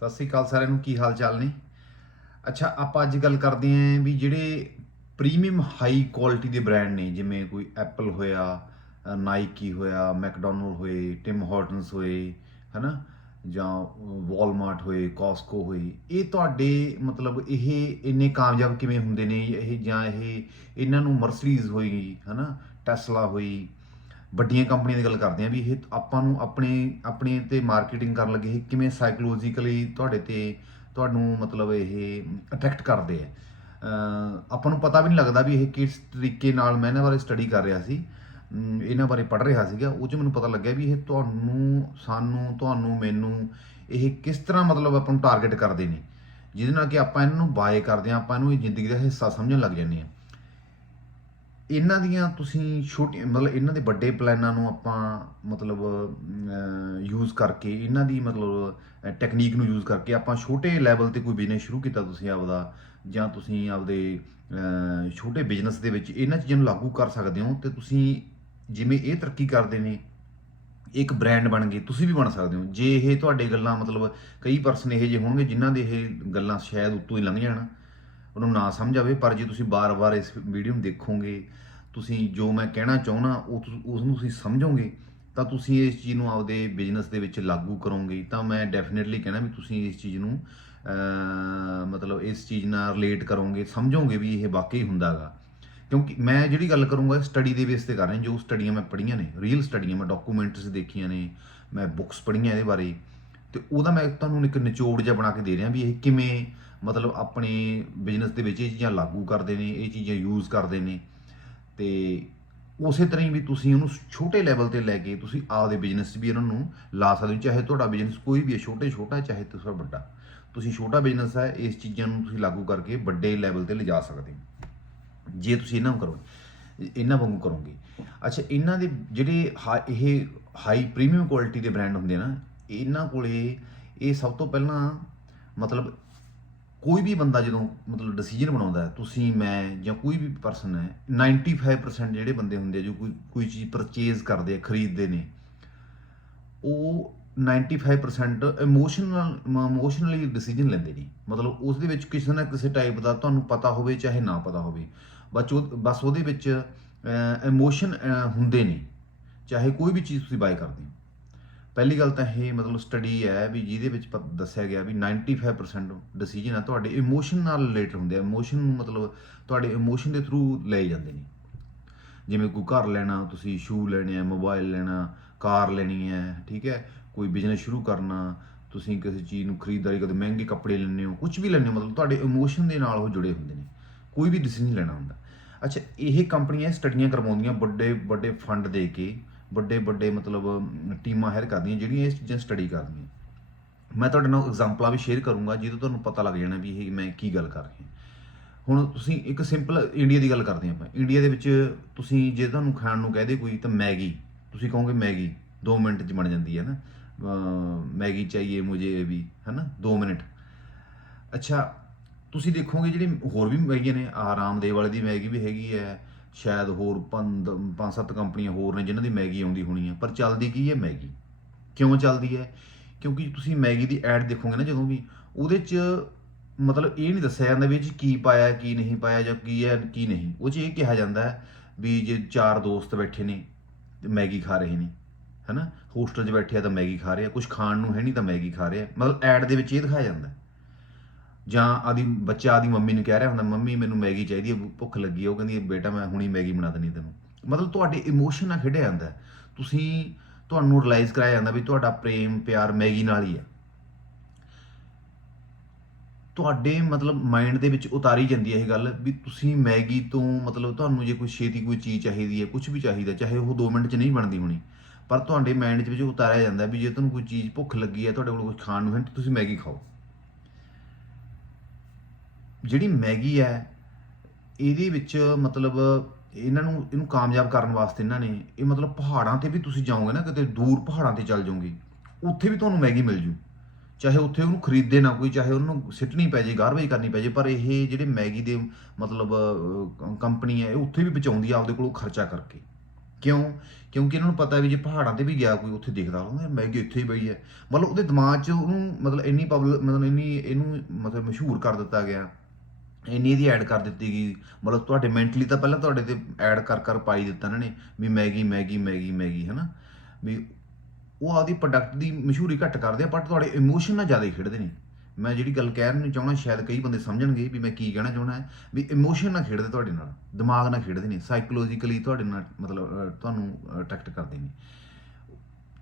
ਸਤਿ ਸ੍ਰੀ ਅਕਾਲ ਸਾਰਿਆਂ ਨੂੰ, ਕੀ ਹਾਲ ਚਾਲ ਨੇ? ਅੱਛਾ, ਆਪਾਂ ਅੱਜ ਗੱਲ ਕਰਦੇ ਆਂ ਵੀ ਜਿਹੜੇ ਪ੍ਰੀਮੀਅਮ ਹਾਈ ਕੁਆਲਿਟੀ ਦੇ ਬ੍ਰਾਂਡ ਨੇ, ਜਿਵੇਂ ਕੋਈ ਐਪਲ ਹੋਇਆ, ਨਾਈਕੀ ਹੋਇਆ, ਮੈਕਡੋਨਲਡ ਹੋਏ, ਟਿਮ ਹਾਰਟਨਸ ਹੋਏ, ਹਨਾ? ਜਾਂ ਵਾਲਮਾਰਟ ਹੋਏ, ਕਾਸਕੋ ਹੋਏ, ਇਹ ਤੁਹਾਡੇ ਮਤਲਬ ਇਹ ਇੰਨੇ ਕਾਮਯਾਬ ਕਿਵੇਂ ਹੁੰਦੇ ਨੇ? ਇਹ ਜਾਂ ਇਹ ਇਹਨਾਂ ਨੂੰ ਮਰਸੀਡੀਜ਼ ਹੋਈ, ਹਨਾ? ਟੈਸਲਾ ਹੋਈ ਵੱਡੀਆਂ ਕੰਪਨੀਆਂ ਦੀ ਗੱਲ ਕਰਦੇ ਆ ਵੀ ਇਹ ਆਪਾਂ ਨੂੰ ਆਪਣੇ ਆਪਣੇ ਤੇ ਮਾਰਕੀਟਿੰਗ ਕਰਨ ਲੱਗੇ ਇਹ ਕਿਵੇਂ ਸਾਈਕੋਲੋਜੀਕਲੀ ਤੁਹਾਡੇ ਤੇ ਤੁਹਾਨੂੰ ਮਤਲਬ ਇਹ ਅਟਰੈਕਟ ਕਰਦੇ ਆ ਆਪਾਂ ਨੂੰ ਪਤਾ ਵੀ ਨਹੀਂ ਲੱਗਦਾ ਵੀ ਇਹ ਕਿਸ ਤਰੀਕੇ ਨਾਲ ਮੈਂ ਇਹਨਾਂ ਬਾਰੇ ਸਟੱਡੀ ਕਰ ਰਿਹਾ ਸੀ ਇਹਨਾਂ ਬਾਰੇ ਪੜ੍ਹ ਰਿਹਾ ਸੀਗਾ, ਉਹ ਚ ਮੈਨੂੰ ਪਤਾ ਲੱਗਿਆ ਵੀ ਇਹ ਤੁਹਾਨੂੰ, ਸਾਨੂੰ, ਤੁਹਾਨੂੰ, ਮੈਨੂੰ ਇਹ ਕਿਸ ਤਰ੍ਹਾਂ ਮਤਲਬ ਆਪਾਂ ਨੂੰ ਟਾਰਗੇਟ ਕਰਦੇ ਨੇ। ਜਿਹਦੇ ਨਾਲ ਕਿ ਆਪਾਂ ਇਹਨਾਂ ਨੂੰ ਬਾਏ ਕਰਦੇ ਆ ਆਪਾਂ ਇਹਨੂੰ ਇਹ ਜ਼ਿੰਦਗੀ ਦਾ ਹਿੱਸਾ ਸਮਝਣ ਲੱਗ ਜਾਂਦੇ ਆ ਇਹਨਾਂ ਦੀਆਂ ਤੁਸੀਂ ਛੋਟੀਆਂ ਮਤਲਬ ਇਹਨਾਂ ਦੇ ਵੱਡੇ ਪਲਾਨਾਂ ਨੂੰ ਆਪਾਂ ਮਤਲਬ ਯੂਜ਼ ਕਰਕੇ, ਇਹਨਾਂ ਦੀ ਮਤਲਬ ਟੈਕਨੀਕ ਨੂੰ ਯੂਜ਼ ਕਰਕੇ ਆਪਾਂ ਛੋਟੇ ਲੈਵਲ ਤੇ ਕੋਈ ਬਿਜ਼ਨਸ ਸ਼ੁਰੂ ਕੀਤਾ ਤੁਸੀਂ ਆਪਦਾ, ਜਾਂ ਤੁਸੀਂ ਆਪਦੇ ਛੋਟੇ ਬਿਜ਼ਨਸ ਦੇ ਵਿੱਚ ਇਹਨਾਂ ਚੀਜ਼ਾਂ ਨੂੰ ਲਾਗੂ ਕਰ ਸਕਦੇ ਹੋ ਤੇ ਤੁਸੀਂ ਜਿਵੇਂ ਇਹ ਤਰੱਕੀ ਕਰਦੇ ਨੇ, ਇੱਕ ਬ੍ਰਾਂਡ ਬਣ ਗਏ, ਤੁਸੀਂ ਵੀ ਬਣ ਸਕਦੇ ਹੋ। ਜੇ ਇਹ ਤੁਹਾਡੇ ਗੱਲਾਂ ਮਤਲਬ ਕਈ ਪਰਸਨ ਇਹੋ ਜਿਹੇ ਹੋਣਗੇ ਜਿਨ੍ਹਾਂ ਦੇ ਇਹ ਗੱਲਾਂ ਸ਼ਾਇਦ ਉੱਤੋਂ ਹੀ ਲੰਘ ਜਾਣ। ਉਹਨੂੰ ਨਾ ਸਮਝ ਆਵੇ ਪਰ ਜੇ ਤੁਸੀਂ ਬਾਰ-ਬਾਰ ਇਸ ਵੀਡੀਓ ਨੂੰ ਦੇਖੋਗੇ, ਤੁਸੀਂ ਜੋ ਮੈਂ ਕਹਿਣਾ ਚਾਹੁੰਦਾ, ਉਹ ਤੁ- ਉਸ ਨੂੰ ਤੁਸੀਂ ਸਮਝੋਗੇ, ਤਾਂ ਤੁਸੀਂ ਇਸ ਚੀਜ਼ ਨੂੰ ਆਪਦੇ ਬਿਜ਼ਨਸ ਦੇ ਵਿੱਚ ਲਾਗੂ ਕਰੋਗੇ। ਤਾਂ ਮੈਂ ਡੈਫੀਨਿਟਲੀ ਕਹਿਣਾ ਵੀ ਤੁਸੀਂ ਇਸ ਚੀਜ਼ ਨੂੰ ਮਤਲਬ ਇਸ ਚੀਜ਼ ਨਾਲ ਰਿਲੇਟ ਕਰੋਗੇ, ਸਮਝੋਗੇ ਵੀ ਇਹ ਵਾਕਈ ਹੁੰਦਾਗਾ। ਕਿਉਂਕਿ ਮੈਂ ਜਿਹੜੀ ਗੱਲ ਕਰੂੰਗਾ ਸਟੱਡੀ ਦੇ ਬੇਸ ਤੇ ਕਰ ਰਿਹਾ, ਜੋ ਸਟੱਡੀਆਂ ਮੈਂ ਪੜ੍ਹੀਆਂ ਨੇ ਰੀਅਲ ਸਟੱਡੀਆਂ ਮੈਂ ਡਾਕੂਮੈਂਟਸ ਦੇਖੀਆਂ ਨੇ, ਮੈਂ ਬੁੱਕਸ ਪੜ੍ਹੀਆਂ ਇਹਦੇ ਬਾਰੇ, ਤੇ ਉਹਦਾ ਮੈਂ ਤੁਹਾਨੂੰ ਇੱਕ ਨਿਚੋੜ ਜਿਹਾ ਬਣਾ ਕੇ ਦੇ ਰਿਹਾ ਵੀ ਇਹ ਕਿਵੇਂ ਮਤਲਬ ਆਪਣੇ ਬਿਜ਼ਨਸ ਦੇ ਵਿੱਚ ਇਹ ਚੀਜ਼ਾਂ ਲਾਗੂ ਕਰਦੇ ਨੇ, ਇਹ ਚੀਜ਼ਾਂ ਯੂਜ਼ ਕਰਦੇ ਨੇ ਤੇ ਉਸੇ ਤਰ੍ਹਾਂ ਹੀ ਵੀ ਤੁਸੀਂ ਉਹਨੂੰ ਛੋਟੇ ਲੈਵਲ ਤੇ ਲੈ ਕੇ ਤੁਸੀਂ ਆਪਦੇ ਬਿਜ਼ਨਸ 'ਚ ਵੀ ਇਹਨਾਂ ਨੂੰ ਲਾ ਸਕਦੇ ਹੋ, ਚਾਹੇ ਤੁਹਾਡਾ ਬਿਜ਼ਨਸ ਕੋਈ ਵੀ ਹੈ, ਛੋਟੇ ਛੋਟਾ, ਚਾਹੇ ਤੁਸੀਂ ਵੱਡਾ। ਤੁਸੀਂ ਛੋਟਾ ਬਿਜ਼ਨਸ ਹੈ, ਇਸ ਚੀਜ਼ਾਂ ਨੂੰ ਤੁਸੀਂ ਲਾਗੂ ਕਰਕੇ ਵੱਡੇ ਲੈਵਲ ਤੇ ਲਿਜਾ ਸਕਦੇ ਹੋ। ਜੇ ਤੁਸੀਂ ਇਹਨਾਂ ਨੂੰ ਕਰੋ, ਇਹਨਾਂ ਵਾਂਗੂ ਕਰੋਗੇ। ਅੱਛਾ, ਇਹਨਾਂ ਦੇ ਜਿਹੜੇ ਹਾ- ਇਹ ਹਾਈ ਪ੍ਰੀਮੀਅਮ ਕੁਆਲਿਟੀ ਦੇ ਬ੍ਰਾਂਡ ਹੁੰਦੇ ਆ ਨਾ, ਇਹਨਾਂ ਕੋਲੇ ਇਹ ਸਭ ਤੋਂ ਪਹਿਲਾਂ ਮਤਲਬ ਕੋਈ ਵੀ ਬੰਦਾ ਜਦੋਂ ਮਤਲਬ ਡਿਸੀਜਨ ਬਣਾਉਂਦਾ ਤੁਸੀਂ, ਮੈਂ ਜਾਂ ਕੋਈ ਵੀ ਪਰਸਨ ਹੈ 95% ਜਿਹੜੇ ਬੰਦੇ ਹੁੰਦੇ ਆ, ਜੋ ਕੋਈ ਕੋਈ ਚੀਜ਼ ਪਰਚੇਜ਼ ਕਰਦੇ ਆ, ਖਰੀਦਦੇ ਨੇ, ਉਹ 95% ਇਮੋਸ਼ਨਲ ਇਮੋਸ਼ਨਲੀ ਡਿਸੀਜਨ ਲੈਂਦੇ ਨੇ। ਮਤਲਬ ਉਸ ਦੇ ਵਿੱਚ ਕਿਸੇ ਨਾ ਕਿਸੇ ਟਾਈਪ ਦਾ ਤੁਹਾਨੂੰ ਪਤਾ ਹੋਵੇ, ਚਾਹੇ ਨਾ ਪਤਾ ਹੋਵੇ। ਬਸ ਉਹ, ਬਸ ਉਹਦੇ ਵਿੱਚ ਇਮੋਸ਼ਨ ਹੁੰਦੇ ਨੇ। ਚਾਹੇ ਕੋਈ ਵੀ ਚੀਜ਼ ਤੁਸੀਂ ਬਾਏ ਕਰਦੇ ਹੋ। ਪਹਿਲੀ ਗੱਲ ਤਾਂ ਇਹ ਮਤਲਬ ਸਟੱਡੀ ਹੈ ਵੀ ਜਿਹਦੇ ਵਿੱਚ ਪ- ਦੱਸਿਆ ਗਿਆ ਵੀ 95% ਡਿਸੀਜਨ ਆ ਤੁਹਾਡੇ ਇਮੋਸ਼ਨ ਨਾਲ ਰਿਲੇਟ ਹੁੰਦੇ ਆ। ਇਮੋਸ਼ਨ ਨੂੰ ਮਤਲਬ ਤੁਹਾਡੇ ਇਮੋਸ਼ਨ ਦੇ ਥਰੂ ਲਏ ਜਾਂਦੇ ਨੇ। ਜਿਵੇਂ ਕੋਈ ਘਰ ਲੈਣਾ, ਤੁਸੀਂ ਸ਼ੂ ਲੈਣੇ ਆ ਮੋਬਾਈਲ ਲੈਣਾ, ਕਾਰ ਲੈਣੀ ਹੈ, ਠੀਕ ਹੈ? ਕੋਈ ਬਿਜ਼ਨਸ ਸ਼ੁਰੂ ਕਰਨਾ, ਤੁਸੀਂ ਕਿਸੇ ਚੀਜ਼ ਨੂੰ ਖਰੀਦਦਾਰੀ ਕਰਦੇ, ਮਹਿੰਗੇ ਕੱਪੜੇ ਲੈਣੇ ਹੋ ਕੁਝ ਵੀ ਲੈਣੇ ਹੋ, ਮਤਲਬ ਤੁਹਾਡੇ ਇਮੋਸ਼ਨ ਦੇ ਨਾਲ ਉਹ ਜੁੜੇ ਹੁੰਦੇ ਨੇ। ਕੋਈ ਵੀ ਡਿਸੀਜਨ ਲੈਣਾ ਹੁੰਦਾ। ਅੱਛਾ, ਇਹ ਕੰਪਨੀਆਂ ਸਟੱਡੀਆਂ ਕਰਵਾਉਂਦੀਆਂ ਵੱਡੇ ਵੱਡੇ ਫੰਡ ਦੇ ਕੇ। ਵੱਡੇ ਵੱਡੇ ਮਤਲਬ ਟੀਮਾਂ ਹਾਇਰ ਕਰਦੀਆਂ, ਜਿਹੜੀਆਂ ਇਹ ਚੀਜ਼ਾਂ ਸਟੱਡੀ ਕਰਦੀਆਂ। ਮੈਂ ਤੁਹਾਡੇ ਨਾਲ ਐਗਜ਼ਾਮਪਲਾਂ ਵੀ ਸ਼ੇਅਰ ਕਰੂੰਗਾ, ਜਿਹਦੇ ਤੁਹਾਨੂੰ ਪਤਾ ਲੱਗ ਜਾਣਾ ਵੀ ਇਹ ਮੈਂ ਕੀ ਗੱਲ ਕਰ ਰਿਹਾ। ਹੁਣ ਤੁਸੀਂ ਇੱਕ ਸਿੰਪਲ ਇੰਡੀਆ ਦੀ ਗੱਲ ਕਰਦੇ ਹਾਂ ਆਪਾਂ। ਇੰਡੀਆ ਦੇ ਵਿੱਚ ਤੁਸੀਂ ਜੇ ਤੁਹਾਨੂੰ ਖਾਣ ਨੂੰ ਕਹਦੇ ਕੋਈ, ਤਾਂ ਮੈਗੀ। ਤੁਸੀਂ ਕਹੋਗੇ ਮੈਗੀ 2 ਮਿੰਟ 'ਚ ਬਣ ਜਾਂਦੀ ਹੈ ਨਾ। ਮੈਗੀ ਚਾਹੀਏ ਮੁਝੇ ਵੀ ਹੈ ਨਾ 2 ਮਿੰਟ। ਅੱਛਾ, ਤੁਸੀਂ ਦੇਖੋਗੇ ਜਿਹੜੀ ਹੋਰ ਵੀ ਮੈਗੀਆਂ ਨੇ, ਆਹ ਰਾਮਦੇਵ ਵਾਲੇ ਦੀ ਮੈਗੀ ਵੀ ਹੈਗੀ ਹੈ ਸ਼ਾਇਦ ਹੋਰ ਪੰਜ ਪੰਜ ਸੱਤ ਕੰਪਨੀਆਂ ਹੋਰ ਨੇ ਜਿਨ੍ਹਾਂ ਦੀ ਮੈਗੀ ਆਉਂਦੀ ਹੋਣੀ ਹੈ ਪਰ ਚੱਲਦੀ ਕੀ ਹੈ ਮੈਗੀ? ਕਿਉਂ ਚੱਲਦੀ ਹੈ? ਕਿਉਂਕਿ ਤੁਸੀਂ ਮੈਗੀ ਦੀ ਐਡ ਦੇਖੋਗੇ ਨਾ ਜਦੋਂ ਵੀ, ਉਹਦੇ 'ਚ ਮਤਲਬ ਇਹ ਨਹੀਂ ਦੱਸਿਆ ਜਾਂਦਾ ਵੀ ਇਹ 'ਚ ਕੀ ਪਾਇਆ, ਕੀ ਨਹੀਂ ਪਾਇਆ ਜਾਂ ਕੀ ਹੈ, ਕੀ ਨਹੀਂ। ਉਹ 'ਚ ਇਹ ਕਿਹਾ ਜਾਂਦਾ ਹੈ ਵੀ ਜੇ ਚਾਰ ਦੋਸਤ ਬੈਠੇ ਨੇ ਤੇ ਮੈਗੀ ਖਾ ਰਹੇ ਨੇ, ਹੈਨਾ? ਹੋਸਟਲ 'ਚ ਬੈਠੇ ਆ ਤਾਂ ਮੈਗੀ ਖਾ ਰਹੇ ਆ ਕੁਝ ਖਾਣ ਨੂੰ ਹੈ ਨਹੀਂ ਤਾਂ ਮੈਗੀ ਖਾ ਰਹੇ ਆ। ਮਤਲਬ ਐਡ ਦੇ ਵਿੱਚ ਇਹ ਦਿਖਾਇਆ ਜਾਂਦਾ ਜਾਂ ਆਦੀ ਬੱਚਾ ਆਦੀ ਮੰਮੀ ਨੂੰ ਕਹਿ ਰਿਹਾ ਹੁੰਦਾ ਮੰਮੀ ਮੈਨੂੰ ਮੈਗੀ ਚਾਹੀਦੀ ਹੈ ਭੁੱਖ ਲੱਗੀ ਹੈ। ਉਹ ਕਹਿੰਦੀ ਹੈ, ਬੇਟਾ ਮੈਂ ਹੁਣੀ ਮੈਗੀ ਬਣਾ ਦੇਣੀ ਤੈਨੂੰ। ਮਤਲਬ ਤੁਹਾਡੇ ਇਮੋਸ਼ਨ ਨਾਲ ਖੇਡਿਆ ਜਾਂਦਾ ਹੈ। ਤੁਸੀਂ ਤੁਹਾਨੂੰ ਰਿਅਲਾਈਜ਼ ਕਰਾਇਆ ਜਾਂਦਾ ਵੀ ਤੁਹਾਡਾ ਪ੍ਰੇਮ ਪਿਆਰ ਮੈਗੀ ਨਾਲ ਹੀ ਹੈ। ਤੁਹਾਡੇ ਮਤਲਬ ਮਾਈਂਡ ਦੇ ਵਿੱਚ ਉਤਾਰੀ ਜਾਂਦੀ ਹੈ ਇਹ ਗੱਲ ਵੀ ਤੁਸੀਂ ਮੈਗੀ ਤੋਂ ਮਤਲਬ ਤੁਹਾਨੂੰ ਜੇ ਕੋਈ ਛੇਤੀ ਕੋਈ ਚੀਜ਼ ਚਾਹੀਦੀ ਹੈ ਕੁਝ ਵੀ ਚਾਹੀਦਾ ਚਾਹੇ ਉਹ 2 ਮਿੰਟ 'ਚ ਨਹੀਂ ਬਣਦੀ ਹੋਣੀ ਪਰ ਤੁਹਾਡੇ ਮਾਈਂਡ 'ਚ ਵਿੱਚ ਉਤਾਰਿਆ ਜਾਂਦਾ ਵੀ ਜੇ ਤੁਹਾਨੂੰ ਕੋਈ ਚੀਜ਼ ਭੁੱਖ ਲੱਗੀ ਹੈ ਤੁਹਾਡੇ ਕੋਲ ਕੁਝ ਖਾਣ ਨੂੰ ਹੈ ਤਾਂ ਤੁਸੀਂ ਮੈਗੀ ਖਾਓ। ਜਿਹੜੀ ਮੈਗੀ ਹੈ, ਇਹਦੇ ਵਿੱਚ ਮਤਲਬ ਇਹਨਾਂ ਨੂੰ, ਇਹਨੂੰ ਕਾਮਯਾਬ ਕਰਨ ਵਾਸਤੇ ਇਹਨਾਂ ਨੇ, ਇਹ ਮਤਲਬ ਪਹਾੜਾਂ ਤੇ ਵੀ ਤੁਸੀਂ ਜਾਓਗੇ ਨਾ ਕਿਤੇ, ਦੂਰ ਪਹਾੜਾਂ ਤੇ ਚੱਲ ਜਾਓਗੇ, ਉੱਥੇ ਵੀ ਤੁਹਾਨੂੰ ਮੈਗੀ ਮਿਲ ਜੂ। ਚਾਹੇ ਉੱਥੇ ਉਹਨੂੰ ਖਰੀਦੇ ਨਾ ਕੋਈ, ਚਾਹੇ ਉਹਨੂੰ ਸਿੱਟਣੀ ਪੈ ਜੇ ਗਾਰਬੇਜ ਕਰਨੀ ਪੈ ਜੇ, ਪਰ ਇਹ ਜਿਹੜੇ ਮੈਗੀ ਦੇ ਮਤਲਬ ਕੰਪਨੀ ਹੈ, ਇਹ ਉੱਥੇ ਵੀ ਬਚਾਉਂਦੀ ਆ ਆਪਦੇ ਕੋਲੋਂ ਖਰਚਾ ਕਰਕੇ। ਕਿਉਂ? ਕਿਉਂਕਿ ਇਹਨਾਂ ਨੂੰ ਪਤਾ ਵੀ ਜੇ ਪਹਾੜਾਂ ਤੇ ਵੀ ਗਿਆ ਕੋਈ, ਉੱਥੇ ਦੇਖਦਾ ਹੁੰਦਾ ਮੈਗੀ ਇੱਥੇ ਹੀ ਪਈ ਹੈ। ਮਤਲਬ ਉਹਦੇ ਦਿਮਾਗ 'ਚ ਉਹਨੂੰ ਮਤਲਬ ਇੰਨੀ ਪਬਲ ਮਤਲਬ ਇੰਨੀ, ਇਹਨੂੰ ਮਤਲਬ ਮਸ਼ਹੂਰ ਕਰ ਦਿੱਤਾ ਗਿਆ। ਇੰਨੀ ਇਹਦੀ ਐਡ ਕਰ ਦਿੱਤੀ ਗਈ। ਮਤਲਬ ਤੁਹਾਡੇ ਮੈਂਟਲੀ ਤਾਂ ਪਹਿਲਾਂ ਤੁਹਾਡੇ ਤੇ ਐਡ ਕਰ ਕਰ ਪਾਈ ਦਿੱਤਾ ਇਹਨਾਂ ਨੇ ਵੀ ਮੈਗੀ ਮੈਗੀ ਮੈਗੀ ਮੈਗੀ, ਹਨਾ? ਵੀ ਉਹ ਆਪਦੀ ਪ੍ਰੋਡਕਟ ਦੀ ਮਸ਼ਹੂਰੀ ਘੱਟ ਕਰਦੇ ਆ ਪਰ ਤੁਹਾਡੇ ਇਮੋਸ਼ਨ ਨਾਲ ਜ਼ਿਆਦਾ ਖੇਡਦੇ ਨੇ। ਮੈਂ ਜਿਹੜੀ ਗੱਲ ਕਹਿਣ ਨੂੰ ਚਾਹਣਾ ਸ਼ਾਇਦ ਕਈ ਬੰਦੇ ਸਮਝਣਗੇ ਵੀ ਮੈਂ ਕੀ ਕਹਿਣਾ ਚਾਹਣਾ ਹੈ, ਵੀ ਇਮੋਸ਼ਨ ਨਾਲ ਖੇਡਦੇ ਤੁਹਾਡੇ ਨਾਲ, ਦਿਮਾਗ ਨਾਲ ਖੇਡਦੇ ਨੇ ਸਾਈਕੋਲੋਜੀਕਲੀ ਤੁਹਾਡੇ ਨਾਲ ਮਤਲਬ ਤੁਹਾਨੂੰ ਅਟਰੈਕਟ ਕਰਦੇ ਨੇ।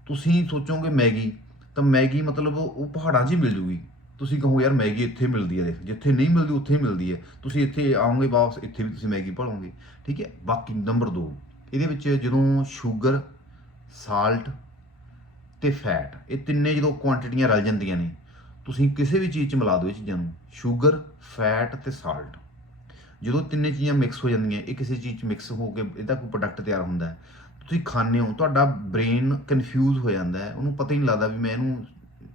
ਤੁਸੀਂ ਸੋਚੋਗੇ ਮੈਗੀ, ਤਾਂ ਮੈਗੀ ਮਤਲਬ ਉਹ ਪਹਾੜਾਂ 'ਚ ਹੀ ਮਿਲ ਜੂਗੀ। ਤੁਸੀਂ ਕਹੋ ਯਾਰ ਮੈਗੀ ਇੱਥੇ ਮਿਲਦੀ ਹੈ ਜਿੱਥੇ ਨਹੀਂ ਮਿਲਦੀ ਉੱਥੇ ਹੀ ਮਿਲਦੀ ਹੈ। ਤੁਸੀਂ ਇੱਥੇ ਆਓਗੇ ਵਾਪਸ, ਇੱਥੇ ਵੀ ਤੁਸੀਂ ਮੈਗੀ ਭਾਲੋਗੇ ਠੀਕ ਹੈ? ਬਾਕੀ ਨੰਬਰ 2 ਇਹਦੇ ਵਿੱਚ ਜਦੋਂ ਸ਼ੂਗਰ ਸਾਲਟ ਤੇ ਫੈਟ ਇਹ ਤਿੰਨੇ ਜਦੋਂ ਕੁਆਂਟੀਟੀਆਂ ਰਲ ਜਾਂਦੀਆਂ ਨੇ, ਤੁਸੀਂ ਕਿਸੇ ਵੀ ਚੀਜ਼ 'ਚ ਮਿਲਾ ਦਿਓ ਇਹ ਚੀਜ਼ਾਂ ਨੂੰ ਸ਼ੂਗਰ ਫੈਟ ਤੇ ਸਾਲਟ ਜਦੋਂ ਤਿੰਨੇ ਚੀਜ਼ਾਂ ਮਿਕਸ ਹੋ ਜਾਂਦੀਆਂ, ਇਹ ਕਿਸੇ ਚੀਜ਼ 'ਚ ਮਿਕਸ ਹੋ ਕੇ ਇਹਦਾ ਕੋਈ ਪ੍ਰੋਡਕਟ ਤਿਆਰ ਹੁੰਦਾ ਹੈ। ਤੁਸੀਂ ਖਾਂਦੇ ਹੋ, ਤੁਹਾਡਾ ਬ੍ਰੇਨ ਕਨਫਿਊਜ਼ ਹੋ ਜਾਂਦਾ ਹੈ। ਉਹਨੂੰ ਪਤਾ ਹੀ ਨਹੀਂ ਲੱਗਦਾ ਵੀ ਮੈਂ ਇਹਨੂੰ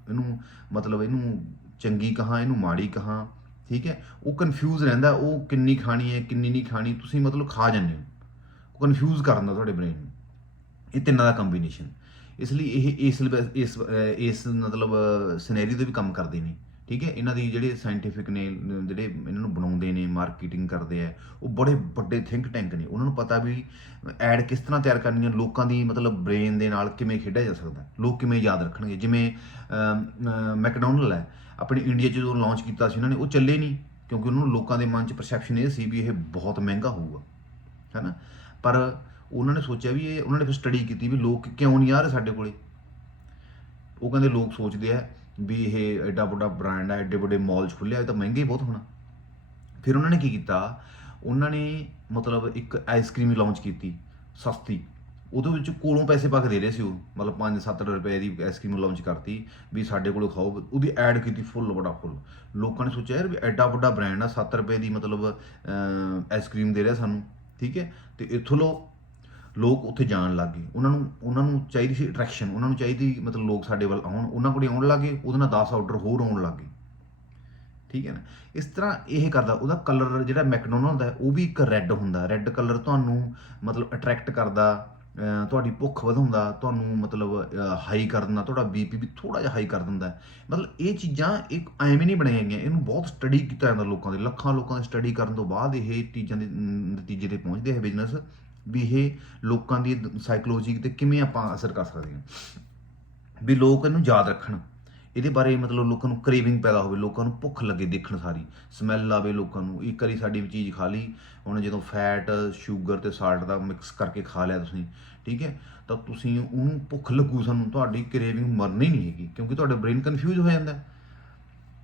ਇਹਨੂੰ ਮਤਲਬ ਇਹਨੂੰ ਚੰਗੀ ਕਹਾਂ, ਇਹਨੂੰ ਮਾੜੀ ਕਹਾਂ, ਠੀਕ ਹੈ? ਉਹ ਕਨਫਿਊਜ਼ ਰਹਿੰਦਾ, ਉਹ ਕਿੰਨੀ ਖਾਣੀ ਹੈ, ਕਿੰਨੀ ਨਹੀਂ ਖਾਣੀ, ਤੁਸੀਂ ਮਤਲਬ ਖਾ ਜਾਂਦੇ ਹੋ। ਉਹ ਕਨਫਿਊਜ਼ ਕਰ ਦਿੰਦਾ ਤੁਹਾਡੇ ਬ੍ਰੇਨ ਨੂੰ। ਇਹ ਤਿੰਨਾਂ ਦਾ ਕੰਬੀਨੇਸ਼ਨ ਇਸ ਲਈ ਇਹ, ਇਸ ਇਸ ਇਸ ਮਤਲਬ ਸਿਨੈਰੀਓ ਦੇ ਵੀ ਕੰਮ ਕਰਦੇ ਨੇ। ਠੀਕ ਹੈ? ਇਹਨਾਂ ਦੀ ਜਿਹੜੇ ਸਾਇੰਟਿਫਿਕ ਨੇ, ਜਿਹੜੇ ਇਹਨਾਂ ਨੂੰ ਬਣਾਉਂਦੇ ਨੇ ਮਾਰਕੀਟਿੰਗ ਕਰਦੇ ਆ, ਉਹ ਬੜੇ ਵੱਡੇ ਥਿੰਕ ਟੈਂਕ ਨੇ। ਉਹਨਾਂ ਨੂੰ ਪਤਾ ਵੀ ਐਡ ਕਿਸ ਤਰ੍ਹਾਂ ਤਿਆਰ ਕਰਨੀ ਹੈ ਲੋਕਾਂ ਦੀ ਮਤਲਬ ਬ੍ਰੇਨ ਦੇ ਨਾਲ ਕਿਵੇਂ ਖੇਡਿਆ ਜਾ ਸਕਦਾ। ਲੋਕ ਕਿਵੇਂ ਯਾਦ ਰੱਖਣਗੇ? ਜਿਵੇਂ ਮੈਕਡੋਨਲਡ ਹੈ। ਆਪਣੇ ਇੰਡੀਆ 'ਚ ਜਦੋਂ ਲਾਂਚ ਕੀਤਾ ਸੀ, ਉਹਨਾਂ ਨੇ, ਉਹ ਚੱਲੇ ਨਹੀਂ, ਕਿਉਂਕਿ ਉਹਨਾਂ ਨੂੰ ਲੋਕਾਂ ਦੇ ਮਨ 'ਚ ਪਰਸੈਪਸ਼ਨ ਇਹ ਸੀ ਵੀ ਇਹ ਬਹੁਤ ਮਹਿੰਗਾ ਹੋਊਗਾ, ਹੈਨਾ? ਪਰ ਉਹਨਾਂ ਨੇ ਸੋਚਿਆ ਵੀ ਇਹ, ਉਹਨਾਂ ਨੇ ਫਿਰ ਸਟੱਡੀ ਕੀਤੀ ਵੀ ਲੋਕ ਕਿਉਂ ਨਹੀਂ ਆ ਰਹੇ ਸਾਡੇ ਕੋਲੇ? ਉਹ ਕਹਿੰਦੇ ਲੋਕ ਸੋਚਦੇ ਆ ਵੀ ਇਹ ਐਡਾ ਵੱਡਾ ਬ੍ਰਾਂਡ ਹੈ ਐਡੇ ਵੱਡੇ ਮਾਲ 'ਚ ਖੁੱਲਿਆ ਇਹ ਤਾਂ ਮਹਿੰਗਾ ਹੀ ਬਹੁਤ ਹੋਣਾ। ਫਿਰ ਉਹਨਾਂ ਨੇ ਕੀ ਕੀਤਾ? ਉਹਨਾਂ ਨੇ ਮਤਲਬ ਇੱਕ ਆਈਸਕ੍ਰੀਮ ਲਾਂਚ ਕੀਤੀ, ਸਸਤੀ। ਉਹਦੇ ਵਿੱਚ ਕੋਲੋਂ ਪੈਸੇ ਪਾ ਕੇ ਦੇ ਰਹੇ ਸੀ ਉਹ। ਮਤਲਬ 5-7 ਰੁਪਏ ਦੀ ਆਈਸਕ੍ਰੀਮ ਲਾਂਚ ਕਰਤੀ ਵੀ ਸਾਡੇ ਕੋਲੋਂ ਖਾਓ। ਉਹਦੀ ਐਡ ਕੀਤੀ ਫੁੱਲ ਬੜਾ ਫੁੱਲ ਲੋਕਾਂ ਨੇ ਸੋਚਿਆ ਯਾਰ ਵੀ ਐਡਾ ਵੱਡਾ ਬ੍ਰਾਂਡ ਆ 7 ਰੁਪਏ ਦੀ ਮਤਲਬ ਆਈਸਕ੍ਰੀਮ ਦੇ ਰਿਹਾ ਸਾਨੂੰ। ਠੀਕ ਹੈ? ਤੇ ਇੱਥੋਂ ਲੋ, ਲੋਕ ਉੱਥੇ ਜਾਣ ਲੱਗ ਗਏ। ਉਹਨਾਂ ਨੂੰ ਉਹਨਾਂ ਨੂੰ ਚਾਹੀਦੀ ਸੀ ਅਟਰੈਕਸ਼ਨ ਉਹਨਾਂ ਨੂੰ ਚਾਹੀਦੀ ਮਤਲਬ ਲੋਕ ਸਾਡੇ ਵੱਲ ਆਉਣ। ਉਹਨਾਂ ਕੋਲ ਆਉਣ ਲੱਗੇ ਉਹਦੇ ਨਾਲ 10 ਆਰਡਰ ਹੋਰ ਆਉਣ ਲੱਗ ਗਏ। ਠੀਕ ਹੈ ਨਾ? ਇਸ ਤਰ੍ਹਾਂ ਇਹ ਕਰਦਾ। ਉਹਦਾ ਕਲਰ ਜਿਹੜਾ ਮੈਕਡੋਨਲਡ ਦਾ ਉਹ ਵੀ ਇੱਕ ਰੈੱਡ ਹੁੰਦਾ। ਰੈੱਡ ਕਲਰ ਤੁਹਾਨੂੰ ਮਤਲਬ ਅਟਰੈਕਟ ਕਰਦਾ। ਤੁਹਾਡੀ ਭੁੱਖ ਵਧਾਉਂਦਾ, ਤੁਹਾਨੂੰ ਮਤਲਬ ਹਾਈ ਕਰ ਦਿੰਦਾ, ਤੁਹਾਡਾ ਬੀਪੀ ਵੀ ਥੋੜਾ ਜਿਹਾ ਹਾਈ ਕਰ ਦਿੰਦਾ ਮਤਲਬ ਇਹ ਚੀਜ਼ਾਂ ਇੱਕ ਐਵੇਂ ਨਹੀਂ ਬਣਾਈਆਂ ਗਈਆਂ, ਇਹਨੂੰ ਬਹੁਤ ਸਟੱਡੀ ਕੀਤਾ ਜਾਂਦਾ ਲੋਕਾਂ ਦੇ, ਲੱਖਾਂ ਲੋਕਾਂ ਦੀ ਸਟੱਡੀ ਕਰਨ ਤੋਂ ਬਾਅਦ ਇਹ ਚੀਜ਼ਾਂ ਦੇ ਨਤੀਜੇ ਤੇ ਪਹੁੰਚਦੇ ਹੈ ਬਿਜ਼ਨਸ ਵੀ ਇਹ ਲੋਕਾਂ ਦੀ ਸਾਈਕੋਲੋਜੀ ਤੇ ਕਿਵੇਂ ਆਪਾਂ ਅਸਰ ਕਰ ਸਕਦੇ ਹਾਂ। ਵੀ ਲੋਕ ਇਹਨੂੰ ਯਾਦ ਰੱਖਣ। ਇਹਦੇ ਬਾਰੇ ਮਤਲਬ ਲੋਕਾਂ ਨੂੰ ਕ੍ਰੇਵਿੰਗ ਪੈਦਾ ਹੋਵੇ, ਲੋਕਾਂ ਨੂੰ ਭੁੱਖ ਲੱਗੇ ਦੇਖਣ ਸਾਰੀ ਸਮੈਲ ਆਵੇ ਲੋਕਾਂ ਨੂੰ, ਇੱਕ ਵਾਰੀ ਸਾਡੀ ਚੀਜ਼ ਖਾ ਲਈ, ਹੁਣ ਜਦੋਂ ਫੈਟ ਸ਼ੂਗਰ ਤੇ ਸਾਲਟ ਦਾ ਮਿਕਸ ਕਰਕੇ ਖਾ ਲਿਆ ਤੁਸੀਂ, ਠੀਕ ਹੈ, ਤਾਂ ਤੁਸੀਂ ਉਹਨੂੰ ਭੁੱਖ ਲੱਗੂ ਸਾਨੂੰ, ਤੁਹਾਡੀ ਕ੍ਰੇਵਿੰਗ ਮਰਨੀ ਨਹੀਂ ਹੈਗੀ, ਕਿਉਂਕਿ ਤੁਹਾਡਾ ਬ੍ਰੇਨ ਕਨਫਿਊਜ਼ ਹੋ ਜਾਂਦਾ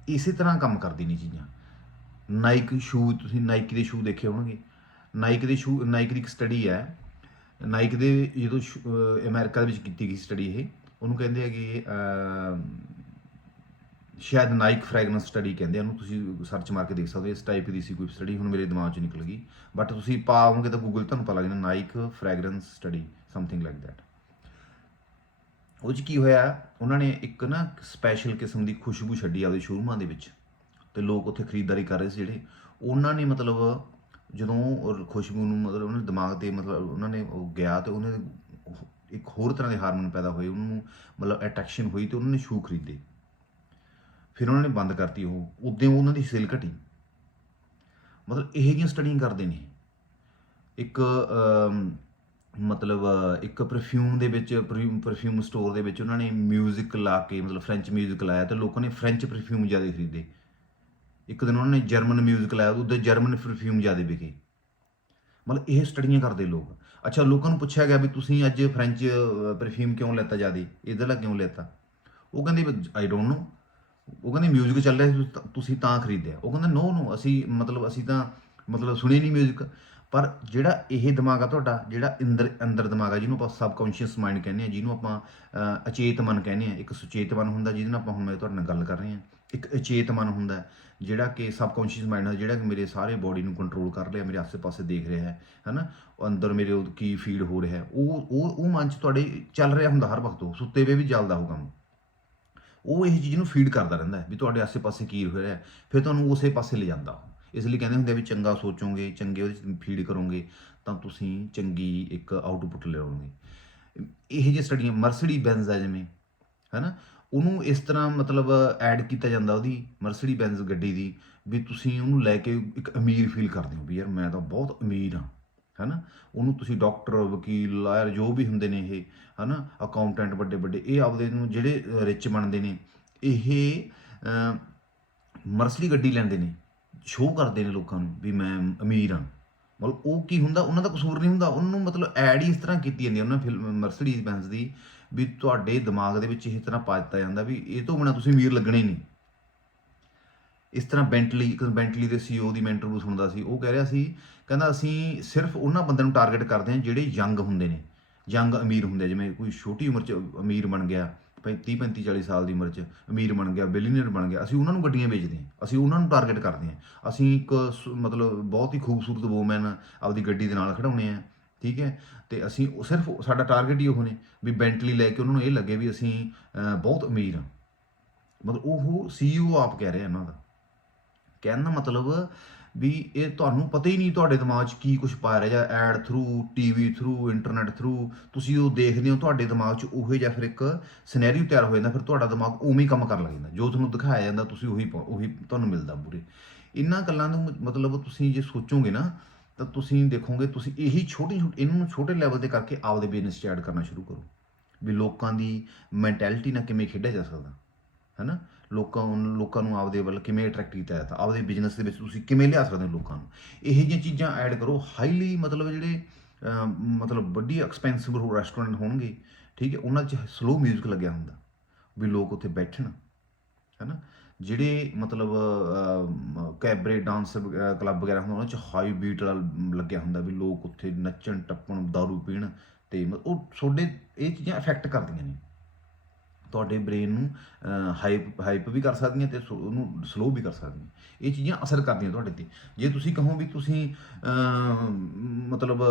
ਇਸੇ ਤਰ੍ਹਾਂ ਕੰਮ ਕਰਦੀ ਨੇ ਚੀਜ਼ਾਂ। ਨਾਈਕ ਸ਼ੂ ਤੁਸੀਂ ਨਾਈਕ ਦੇ ਸ਼ੂ ਦੇਖੇ ਹੋਣਗੇ। ਨਾਈਕ ਦੇ ਸ਼ੂ ਨਾਈਕ ਦੀ ਇੱਕ ਸਟੱਡੀ ਹੈ। ਨਾਈਕ ਦੇ ਜਦੋਂ ਸ਼ੂ- ਅਹ ਅਮਰੀਕਾ ਦੇ ਵਿੱਚ ਕੀਤੀ ਗਈ ਸਟੱਡੀ ਇਹ, ਉਹਨੂੰ ਕਹਿੰਦੇ ਹੈਗੇ ਸ਼ਾਇਦ ਨਾਈਕ ਫ੍ਰੈਗਰੈਂਸ ਸਟੱਡੀ ਕਹਿੰਦੇ ਉਹਨੂੰ, ਤੁਸੀਂ ਸਰਚ ਮਾਰ ਕੇ ਦੇਖ ਸਕਦੇ ਹੋ, ਇਸ ਟਾਈਪ ਦੀ ਸੀ ਕੋਈ ਸਟੱਡੀ ਹੁਣ ਮੇਰੇ ਦਿਮਾਗ 'ਚ ਨਿਕਲ ਗਈ। ਬਟ ਤੁਸੀਂ ਪਾਓਗੇ ਤਾਂ ਗੂਗਲ ਤੁਹਾਨੂੰ ਪਤਾ ਲੱਗ ਜਾਣਾ Nike fragrance study something like that ਉਹ 'ਚ ਕੀ ਹੋਇਆ, ਉਹਨਾਂ ਨੇ ਇੱਕ ਨਾ ਸਪੈਸ਼ਲ ਕਿਸਮ ਦੀ ਖੁਸ਼ਬੂ ਛੱਡੀ ਆਪਦੇ ਸ਼ੋਰੂਮਾਂ ਦੇ ਵਿੱਚ, ਤੇ ਲੋਕ ਉੱਥੇ ਖਰੀਦਦਾਰੀ ਕਰ ਰਹੇ ਸੀ ਜਿਹੜੇ। ਉਹਨਾਂ ਨੇ ਮਤਲਬ ਜਦੋਂ ਉਹ ਖੁਸ਼ਬੂ ਨੂੰ ਮਤਲਬ ਉਹਨਾਂ ਦੇ ਦਿਮਾਗ ਤੇ ਮਤਲਬ ਉਹਨਾਂ ਨੇ ਉਹ ਗਿਆ ਤੇ ਉਹਨੇ ਇੱਕ ਹੋਰ ਤਰ੍ਹਾਂ ਦੇ ਹਾਰਮੋਨ ਪੈਦਾ ਹੋਏ, ਉਹਨੂੰ ਮਤਲਬ ਅਟਰੈਕਸ਼ਨ ਹੋਈ ਤੇ ਉਹਨਾਂ ਨੇ ਸ਼ੂ ਖਰੀਦੇ। ਫਿਰ ਉਹਨਾਂ ਨੇ ਬੰਦ ਕਰਤੀ ਉਹ ਉਦੋਂ ਉਹਨਾਂ ਦੀ ਸੇਲ ਘਟੀ ਮਤਲਬ ਇਹ ਜਿਹੀਆਂ ਸਟੱਡੀਆਂ ਕਰਦੇ ਨੇ ਇੱਕ ਅਮ, ਮਤਲਬ ਅ, ਇੱਕ ਪਰਫਿਊਮ ਦੇ ਵਿੱਚ ਪਰਫਿਊਮ ਸਟੋਰ ਦੇ ਵਿੱਚ ਉਹਨਾਂ ਨੇ 뮤직 ਲਾ ਕੇ ਮਤਲਬ ਫ੍ਰੈਂਚ 뮤직 ਲਾਇਆ ਤੇ ਲੋਕਾਂ ਨੇ ਫ੍ਰੈਂਚ ਪਰਫਿਊਮ ਜ਼ਿਆਦਾ ਖਰੀਦੇ ਇੱਕ ਦਿਨ ਉਹਨਾਂ ਨੇ ਜਰਮਨ 뮤직 ਲਾਇਆ ਉਹਦੇ ਜਰਮਨ ਪਰਫਿਊਮ ਜ਼ਿਆਦਾ ਵਿਕੇ ਮਤਲਬ ਇਹ ਸਟੱਡੀਆਂ ਕਰਦੇ ਲੋਕ ਅੱਛਾ ਲੋਕਾਂ ਨੂੰ ਪੁੱਛਿਆ ਗਿਆ ਵੀ ਤੁਸੀਂ ਅੱਜ ਫ੍ਰੈਂਚ ਪਰਫਿਊਮ ਕਿਉਂ ਲੈਤਾ ਜ਼ਿਆਦਾ ਇਹਦਾ ਕਿਉਂ ਲੈਤਾ ਉਹ ਕਹਿੰਦੇ ਆਈ ਡੋਨਟ ਨੋ ਉਹ ਕਹਿੰਦੇ 뮤직 ਚੱਲ ਰਿਹਾ ਸੀ ਤੁਸੀਂ ਤਾਂ- ਤੁਸੀਂ ਤਾਂ ਖਰੀਦਿਆ ਉਹ ਕਹਿੰਦਾ ਨੋ ਨੋ ਅਸੀਂ ਮਤਲਬ ਅਸੀਂ ਤਾਂ ਮਤਲਬ ਸੁਣੀ ਨਹੀਂ 뮤직 ਪਰ ਜਿਹੜਾ ਇਹ ਦਿਮਾਗ ਆ ਤੁਹਾਡਾ ਜਿਹੜਾ ਅੰਦਰ ਅੰਦਰ ਦਿਮਾਗ ਆ ਜਿਹਨੂੰ ਆਪਾਂ ਸਬਕੌਂਸ਼ੀਅਸ ਮਾਈਂਡ ਕਹਿੰਦੇ ਆ ਜਿਹਨੂੰ ਆਪਾਂ ਅਹ, ਅਚੇਤ ਮਨ ਕਹਿੰਦੇ ਆ ਇੱਕ ਸੁਚੇਤ ਮਨ ਹੁੰਦਾ ਜਿਹਦੇ ਨਾਲ ਆਪਾਂ ਹੁਣ ਮੈਂ ਤੁਹਾਡੇ ਨਾਲ ਗੱਲ ਕਰ ਰਹੇ ਹਾਂ ਇੱਕ ਅਚੇਤ ਮਨ ਹੁੰਦਾ ਹੈ, ਜਿਹੜਾ ਕਿ ਸਬਕੌਂਸ਼ੀਅਸ ਮਾਈਂਡ ਹੈ ਜਿਹੜਾ ਕਿ ਮੇਰੇ ਸਾਰੇ ਬੋਡੀ ਨੂੰ ਕੰਟਰੋਲ ਕਰ ਰਿਹਾ ਮੇਰੇ ਆਸ-ਪਾਸੇ ਦੇਖ ਰਿਹਾ ਹੈ ਹੈਨਾ ਉਹ ਅੰਦਰ ਮੇਰੇ ਉਹ ਕੀ ਫੀਡ ਹੋ ਰਿਹਾ ਹੈ ਉਹ ਉਹ ਉਹ ਮਨ 'ਚ ਤੁਹਾਡੇ ਚੱਲ ਰਿਹਾ ਹੁੰਦਾ ਹਰ ਵਕਤ ਉਹ ਸੁੱਤੇ ਵੇ ਵੀ ਚੱਲਦਾ ਉਹ ਕੰਮ ਉਹ ਇਹ ਚੀਜ਼ ਨੂੰ ਫੀਡ ਕਰਦਾ ਰਹਿੰਦਾ ਵੀ ਤੁਹਾਡੇ ਆਸੇ-ਪਾਸੇ ਕੀ ਹੋ ਰਿਹਾ ਫਿਰ ਤੁਹਾਨੂੰ ਉਸੇ ਪਾਸੇ ਲੈ ਜਾਂਦਾ ਇਸ ਲਈ ਕਹਿੰਦੇ ਹੁੰਦੇ ਵੀ ਚੰਗਾ ਸੋਚੋਗੇ, ਚੰਗੇ ਉਹਦੇ ਚ ਫੀਡ ਕਰੋਗੇ, ਤਾਂ ਤੁਸੀਂ ਚੰਗੀ ਇੱਕ ਆਊਟਪੁੱਟ ਲਿਆਓਗੇ ਇਹ ਜਿਹੀ ਸਟੱਡੀਆਂ ਮਰਸਡੀ ਬੈਂਜ਼ ਹੈ ਜਿਵੇਂ, ਹੈਨਾ? ਉਹਨੂੰ ਇਸ ਤਰ੍ਹਾਂ ਮਤਲਬ ਐਡ ਕੀਤਾ ਜਾਂਦਾ ਉਹਦੀ ਮਰਸਡੀ ਬੈਂਜ਼ ਗੱਡੀ ਦੀ, ਵੀ ਤੁਸੀਂ ਉਹਨੂੰ ਲੈ ਕੇ ਇੱਕ ਅਮੀਰ ਫੀਲ ਕਰਦੇ ਹੋ ਵੀ ਯਾਰ ਮੈਂ ਤਾਂ ਬਹੁਤ ਅਮੀਰ ਹਾਂ। ਹੈਨਾ? ਉਹਨੂੰ ਤੁਸੀਂ ਡਾਕਟਰ ਵਕੀਲ ਲਾਇਰ ਜੋ ਵੀ ਹੁੰਦੇ ਨੇ ਇਹ, ਹਨਾ? ਅਕਾਊਂਟੈਂਟ ਵੱਡੇ ਵੱਡੇ, ਇਹ ਆਪਦੇ ਨੂੰ ਜਿਹੜੇ ਰਿਚ ਬਣਦੇ ਨੇ, ਇਹ ਮਰਸਡੀ ਗੱਡੀ ਲੈਂਦੇ ਨੇ ਸ਼ੋਅ ਕਰਦੇ ਨੇ ਲੋਕਾਂ ਨੂੰ ਵੀ ਮੈਂ ਅਮੀਰ ਹਾਂ। ਮਤਲਬ ਉਹ ਕੀ ਹੁੰਦਾ, ਉਹਨਾਂ ਦਾ ਕਸੂਰ ਨਹੀਂ ਹੁੰਦਾ, ਉਹਨੂੰ ਮਤਲਬ ਐਡ ਹੀ ਇਸ ਤਰ੍ਹਾਂ ਕੀਤੀ ਜਾਂਦੀ ਹੈ, ਉਹਨਾਂ ਫਿਲਮ ਮਰਸਡੀਜ਼ ਬੈਂਸ ਦੀ, ਵੀ ਤੁਹਾਡੇ ਦਿਮਾਗ ਦੇ ਵਿੱਚ ਇਸ ਤਰ੍ਹਾਂ ਪਾ ਦਿੱਤਾ ਜਾਂਦਾ ਵੀ ਇਹ ਤੋਂ ਬਿਨਾ ਤੁਸੀਂ ਅਮੀਰ ਲੱਗਣੇ ਨਹੀਂ। ਇਸ ਤਰ੍ਹਾਂ ਬੈਂਟਲੀ ਬੈਂਟਲੀ ਦੇ ਸੀਈਓ ਦੀ ਮੈਂ ਇੰਟਰਵਿਊ ਸੁਣਦਾ ਸੀ ਉਹ ਕਹਿ ਰਿਹਾ ਸੀ ਕਹਿੰਦਾ ਅਸੀਂ ਸਿਰਫ ਉਹਨਾਂ ਬੰਦਿਆਂ ਨੂੰ ਟਾਰਗੇਟ ਕਰਦੇ ਹਾਂ ਜਿਹੜੇ ਯੰਗ ਹੁੰਦੇ ਨੇ ਯੰਗ ਅਮੀਰ ਹੁੰਦੇ ਆ, ਜਿਵੇਂ ਕੋਈ ਛੋਟੀ ਉਮਰ 'ਚ ਅਮੀਰ ਬਣ ਗਿਆ 35 35 40 ਸਾਲ ਦੀ ਉਮਰ 'ਚ ਅਮੀਰ ਬਣ ਗਿਆ ਬਿਲੀਨੀਅਰ ਬਣ ਗਿਆ ਅਸੀਂ ਉਹਨਾਂ ਨੂੰ ਗੱਡੀਆਂ ਵੇਚਦੇ ਹਾਂ ਅਸੀਂ ਉਹਨਾਂ ਨੂੰ ਟਾਰਗੇਟ ਕਰਦੇ ਹਾਂ ਅਸੀਂ ਇੱਕ ਸ- ਮਤਲਬ ਬਹੁਤ ਹੀ ਖੂਬਸੂਰਤ ਵੂਮੈਨ ਆਪਦੀ ਗੱਡੀ ਦੇ ਨਾਲ ਖੜਾਉਣੇ ਆ ਠੀਕ ਹੈ ਤੇ ਅਸੀਂ ਸਿਰਫ ਸਾਡਾ ਟਾਰਗੇਟ ਹੀ ਉਹ ਨੇ ਵੀ ਬੈਂਟਲੀ ਲੈ ਕੇ ਉਹਨਾਂ ਨੂੰ ਇਹ ਲੱਗੇ ਵੀ ਅਸੀਂ ਬਹੁਤ ਅਮੀਰ ਹਾਂ। ਮਤਲਬ ਉਹ ਸੀਈਓ ਆਪ ਕਹਿ ਰਿਹਾ ਇਹਨਾਂ ਦਾ। ਕਹਿਣ ਦਾ ਮਤਲਬ ਵੀ ਇਹ ਤੁਹਾਨੂੰ ਪਤਾ ਹੀ ਨਹੀਂ ਤੁਹਾਡੇ ਦਿਮਾਗ 'ਚ ਕੀ ਕੁਝ ਪਾ ਰਿਹਾ ਜਾਂ ad through TV through internet through ਤੁਸੀਂ ਉਹ ਦੇਖਦੇ ਹੋ ਤੁਹਾਡੇ ਦਿਮਾਗ 'ਚ ਉਹੇ ਜਾਂ ਫਿਰ ਇੱਕ ਸਿਨੈਰੀਓ ਤਿਆਰ ਹੋ ਜਾਂਦਾ, ਫਿਰ ਤੁਹਾਡਾ ਦਿਮਾਗ ਉਵੇਂ ਹੀ ਕੰਮ ਕਰਨ ਲੱਗ ਜਾਂਦਾ। ਜੋ ਤੁਹਾਨੂੰ ਦਿਖਾਇਆ ਜਾਂਦਾ, ਤੁਸੀਂ ਉਹੀ ਪ- ਉਹੀ ਤੁਹਾਨੂੰ ਮਿਲਦਾ ਪੂਰੇ। ਇਹਨਾਂ ਗੱਲਾਂ ਨੂੰ ਮਤਲਬ ਤੁਸੀਂ ਜੇ ਸੋਚੋਗੇ ਨਾ, ਤਾਂ ਤੁਸੀਂ ਦੇਖੋਗੇ, ਤੁਸੀਂ ਇਹੀ ਛੋਟੀ ਛੋਟੀ, ਇਹਨਾਂ ਨੂੰ ਛੋਟੇ ਲੈਵਲ ਤੇ ਕਰਕੇ ਆਪਦੇ ਬਿਜ਼ਨਸ 'ਚ ਐਡ ਕਰਨਾ ਸ਼ੁਰੂ ਕਰੋ। ਵੀ ਲੋਕਾਂ ਦੀ ਮੈਂਟੈਲਿਟੀ ਨਾਲ ਕਿਵੇਂ ਖੇਡਿਆ ਜਾ ਸਕਦਾ, ਹੈਨਾ? ਲੋਕਾਂ ਨੂੰ ਲੋਕਾਂ ਨੂੰ ਆਪਦੇ ਵੱਲ ਕਿਵੇਂ ਅਟਰੈਕਟ ਕੀਤਾ ਜਾਂਦਾ ਆਪਦੇ ਬਿਜ਼ਨਸ ਦੇ ਵਿੱਚ ਤੁਸੀਂ ਕਿਵੇਂ ਲਿਆ ਸਕਦੇ ਹੋ ਲੋਕਾਂ ਨੂੰ ਇਹੋ ਜਿਹੀਆਂ ਚੀਜ਼ਾਂ ਐਡ ਕਰੋ ਹਾਈਲੀ ਮਤਲਬ ਜਿਹੜੇ ਅਮ, ਮਤਲਬ ਵੱਡੀ ਐਕਸਪੈਂਸਿਵ ਰੈਸਟੋਰੈਂਟ ਹੋਣਗੇ ਠੀਕ ਹੈ ਉਹਨਾਂ 'ਚ ਸਲੋ 뮤직 ਲੱਗਿਆ ਹੁੰਦਾ ਵੀ ਲੋਕ ਉੱਥੇ ਬੈਠਣ ਹੈਨਾ ਜਿਹੜੇ ਮਤਲਬ ਕੈਬਰੇ ਡਾਂਸ ਕਲੱਬ ਵਗੈਰਾ ਹੁੰਦਾ ਉਹਨਾਂ 'ਚ ਹਾਈ ਬੀਟ ਵਾਲਾ ਲੱਗਿਆ ਹੁੰਦਾ ਵੀ ਲੋਕ ਉੱਥੇ ਨੱਚਣ ਟੱਪਣ दारू ਪੀਣ ਤੇ ਮ- ਉਹ ਤੁਹਾਡੇ ਇਹ ਚੀਜ਼ਾਂ ਇਫੈਕਟ ਕਰਦੀਆਂ ਨੇ ਤੁਹਾਡੇ ਬ੍ਰੇਨ ਨੂੰ ਹਾਈਪ ਹਾਈਪ ਵੀ ਕਰ ਸਕਦੀਆਂ ਤੇ ਸੋ- ਉਹਨੂੰ ਸਲੋ ਵੀ ਕਰ ਸਕਦੀਆਂ। ਇਹ ਚੀਜ਼ਾਂ ਅਸਰ ਕਰਦੀਆਂ ਤੁਹਾਡੇ ਤੇ। ਜੇ ਤੁਸੀਂ ਕਹੋ ਵੀ ਤੁਸੀਂ ਮਤਲਬ,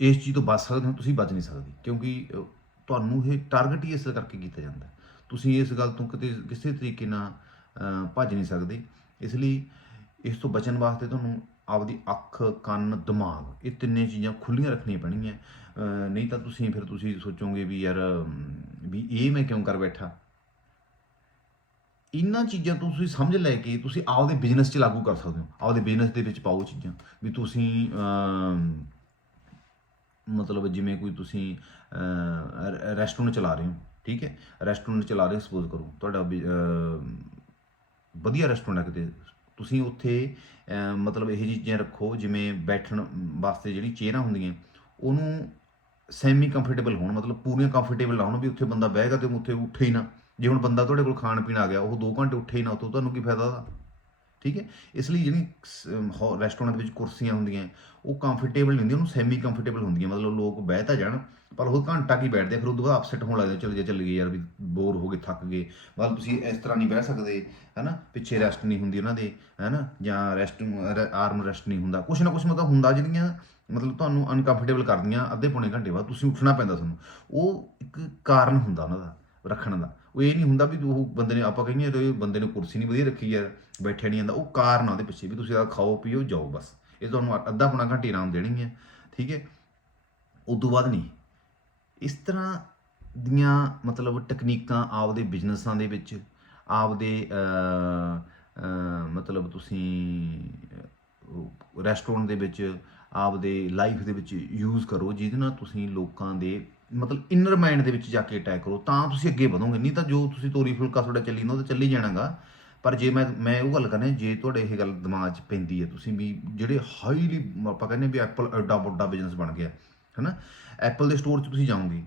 ਇਸ ਚੀਜ਼ ਤੋਂ ਬਚ ਸਕਦੇ ਹੋ, ਤੁਸੀਂ ਬਚ ਨਹੀਂ ਸਕਦੇ। ਕਿਉਂਕਿ ਤੁਹਾਨੂੰ ਇਹ ਟਾਰਗੇਟ ਹੀ ਇਸ ਕਰਕੇ ਕੀਤਾ ਜਾਂਦਾ। ਤੁਸੀਂ ਇਸ ਗੱਲ ਤੋਂ ਕਿਤੇ, ਕਿਸੇ ਤਰੀਕੇ ਨਾਲ ਭੱਜ ਨਹੀਂ ਸਕਦੇ। ਇਸ ਲਈ ਇਸ ਤੋਂ ਬਚਣ ਵਾਸਤੇ ਤੁਹਾਨੂੰ ਆਪਦੀ ਅੱਖ, ਕੰਨ, ਦਿਮਾਗ, ਇਹ ਤਿੰਨੇ ਚੀਜ਼ਾਂ ਖੁੱਲੀਆਂ ਰੱਖਣੀਆਂ ਪੈਣਗੀਆਂ। ਨਹੀਂ ਤਾਂ ਤੁਸੀਂ ਫਿਰ ਤੁਸੀਂ ਸੋਚੋਗੇ ਵੀ ਯਾਰ ਵੀ ਇਹ ਮੈਂ ਕਿਉਂ ਕਰ ਬੈਠਾ? ਇਹਨਾਂ ਚੀਜ਼ਾਂ ਤੋਂ ਤੁਸੀਂ ਸਮਝ ਲੈ ਕੇ ਤੁਸੀਂ ਆਪਦੇ ਬਿਜ਼ਨਸ 'ਚ ਲਾਗੂ ਕਰ ਸਕਦੇ ਹੋ। ਆਪਦੇ ਬਿਜ਼ਨਸ ਦੇ ਵਿੱਚ ਪਾਓ ਚੀਜ਼ਾਂ। ਵੀ ਤੁਸੀਂ ਮਤਲਬ ਜਿਵੇਂ ਕੋਈ ਤੁਸੀਂ ਰੈਸਟੋਰੈਂਟ ਚਲਾ ਰਹੇ ਹੋ ਠੀਕ ਹੈ? ਰੈਸਟੋਰੈਂਟ ਚਲਾ ਰਹੇ ਸਪੋਜ਼ ਕਰੋ ਤੁਹਾਡਾ ਵੀ, ਵਧੀਆ ਰੈਸਟੋਰੈਂਟ ਹੈ ਕਿਤੇ। ਤੁਸੀਂ ਉੱਥੇ ਮਤਲਬ ਇਹ ਚੀਜ਼ਾਂ ਰੱਖੋ ਜਿਵੇਂ ਬੈਠਣ ਵਾਸਤੇ ਜਿਹੜੀ ਚੇਅਰਾਂ ਹੁੰਦੀਆਂ ਉਹਨੂੰ ਸੈਮੀ ਕੰਫਰਟੇਬਲ ਹੋਣ ਮਤਲਬ ਪੂਰੀਆਂ ਕੰਫਰਟੇਬਲ ਨਾ ਹੋਣ ਵੀ ਉੱਥੇ ਬੰਦਾ ਬਹਿਗਾ ਤੇ ਉੱਥੇ ਉੱਠੇ ਹੀ ਨਾ। ਜੇ ਹੁਣ ਬੰਦਾ ਤੁਹਾਡੇ ਕੋਲ ਖਾਣ ਪੀਣ ਆ ਗਿਆ ਉਹ 2 ਘੰਟੇ ਉੱਠੇ ਹੀ ਨਾ ਉੱਥੋਂ ਤੁਹਾਨੂੰ ਕੀ ਫਾਇਦਾ ਉਹਦਾ? ਠੀਕ ਹੈ? ਇਸ ਲਈ ਜਿਹੜੀ ਰੈਸਟੋਰੈਂਟ ਦੇ ਵਿੱਚ ਕੁਰਸੀਆਂ ਹੁੰਦੀਆਂ ਉਹ ਕੰਫਰਟੇਬਲ ਨਹੀਂ ਹੁੰਦੀਆਂ ਉਹਨੂੰ ਸੈਮੀ ਕੰਫਰਟੇਬਲ ਹੁੰਦੀਆਂ। ਮਤਲਬ ਲੋਕ ਬਹਿ ਤਾਂ ਜਾਣ ਪਰ ਉਹ ਘੰਟਾ ਕੀ ਬੈਠਦੇ ਆ, ਫਿਰ ਉਦੋਂ ਬਾਅਦ ਅਪਸੈਟ ਹੋਣ ਲੱਗਦੇ ਚੱਲ ਜੇ ਚੱਲ ਗਏ ਯਾਰ ਵੀ ਬੋਰ ਹੋ ਗਏ ਥੱਕ ਗਏ। ਮਤਲਬ ਤੁਸੀਂ ਇਸ ਤਰ੍ਹਾਂ ਨਹੀਂ ਬਹਿ ਸਕਦੇ ਹੈਨਾ? ਪਿੱਛੇ ਰੈਸਟ ਨਹੀਂ ਹੁੰਦੀ ਉਹਨਾਂ ਦੇ ਹੈਨਾ? ਜਾਂ ਰੈਸਟ ਆਰਮ ਰੈਸਟ ਨਹੀਂ ਹੁੰਦਾ। ਕੁਛ ਨਾ ਕੁਛ ਮਤਲਬ ਹੁੰਦਾ ਜਿਹੜੀਆਂ ਮਤਲਬ ਤੁਹਾਨੂੰ ਅਨਕੰਫਰਟੇਬਲ ਕਰਦੀਆਂ, ਅੱਧੇ ਪੌਣੇ ਘੰਟੇ ਬਾਅਦ ਤੁਸੀਂ ਉੱਠਣਾ ਪੈਂਦਾ ਤੁਹਾਨੂੰ। ਉਹ ਇੱਕ ਕਾਰਨ ਹੁੰਦਾ ਉਹਨਾਂ ਦਾ, ਰੱਖਣ ਦਾ। ਉਹ ਇਹ ਨਹੀਂ ਹੁੰਦਾ ਵੀ ਉਹ ਬੰਦੇ ਨੇ, ਆਪਾਂ ਕਹੀਏ ਆ ਬੰਦੇ ਨੇ ਕੁਰਸੀ ਨਹੀਂ ਵਧੀਆ ਰੱਖੀ ਯਾਰ, ਬੈਠਿਆ ਨਹੀਂ ਜਾਂਦਾ। ਉਹ ਕਾਰਨ ਆ ਉਹਦੇ ਪਿੱਛੇ ਵੀ ਤੁਸੀਂ ਆ ਖਾਓ, ਪੀਓ, ਜਾਓ ਬਸ। ਇਹ ਤੁਹਾਨੂੰ ਅੱਧਾ ਪੌਣਾ ਘੰਟੇ ਆਰਾਮ ਦੇਣੀ ਹੈ, ਠੀਕ ਹੈ? ਉਦੋਂ ਬਾਅਦ ਨਹੀਂ। ਇਸ ਤਰ੍ਹਾਂ ਦੀਆਂ ਮਤਲਬ ਟੈਕਨੀਕਾਂ ਆਪਦੇ ਬਿਜ਼ਨਸਾਂ ਦੇ ਵਿੱਚ, ਆਪਦੇ ਮਤਲਬ ਤੁਸੀਂ ਰੈਸਟੋਰੈਂਟ ਦੇ ਵਿੱਚ ਆਪਦੇ ਲਾਈਫ ਦੇ ਵਿੱਚ ਯੂਜ਼ ਕਰੋ, ਜਿਹਦੇ ਨਾਲ ਤੁਸੀਂ ਲੋਕਾਂ ਦੇ ਮਤਲਬ ਇਨਰ ਮਾਈਂਡ ਦੇ ਵਿੱਚ ਜਾ ਕੇ ਅਟੈਕ ਕਰੋ, ਤਾਂ ਤੁਸੀਂ ਅੱਗੇ ਵਧੋਗੇ। ਨਹੀਂ ਤਾਂ ਜੋ ਤੁਸੀਂ ਤੋਰੀ ਫੁਲਕਾ ਤੁਹਾਡਾ ਚੱਲੀ ਨਾ ਉਹ ਤਾਂ ਚੱਲੀ ਜਾਣਾਗਾ। ਪਰ ਜੇ ਮੈਂ ਮੈਂ ਉਹ ਗੱਲ ਕਰਨੀ, ਜੇ ਤੁਹਾਡੇ ਇਹ ਗੱਲ ਦਿਮਾਗ 'ਚ ਪੈਂਦੀ ਹੈ, ਤੁਸੀਂ ਵੀ ਜਿਹੜੇ ਹਾਈਲੀ ਆਪਾਂ ਕਹਿੰਦੇ ਵੀ ਐਪਲ ਐਡਾ ਵੱਡਾ ਬਿਜ਼ਨਸ ਬਣ ਗਿਆ, ਹੈਨਾ? ਐਪਲ ਦੇ ਸਟੋਰ 'ਚ ਤੁਸੀਂ ਜਾਓਗੇ,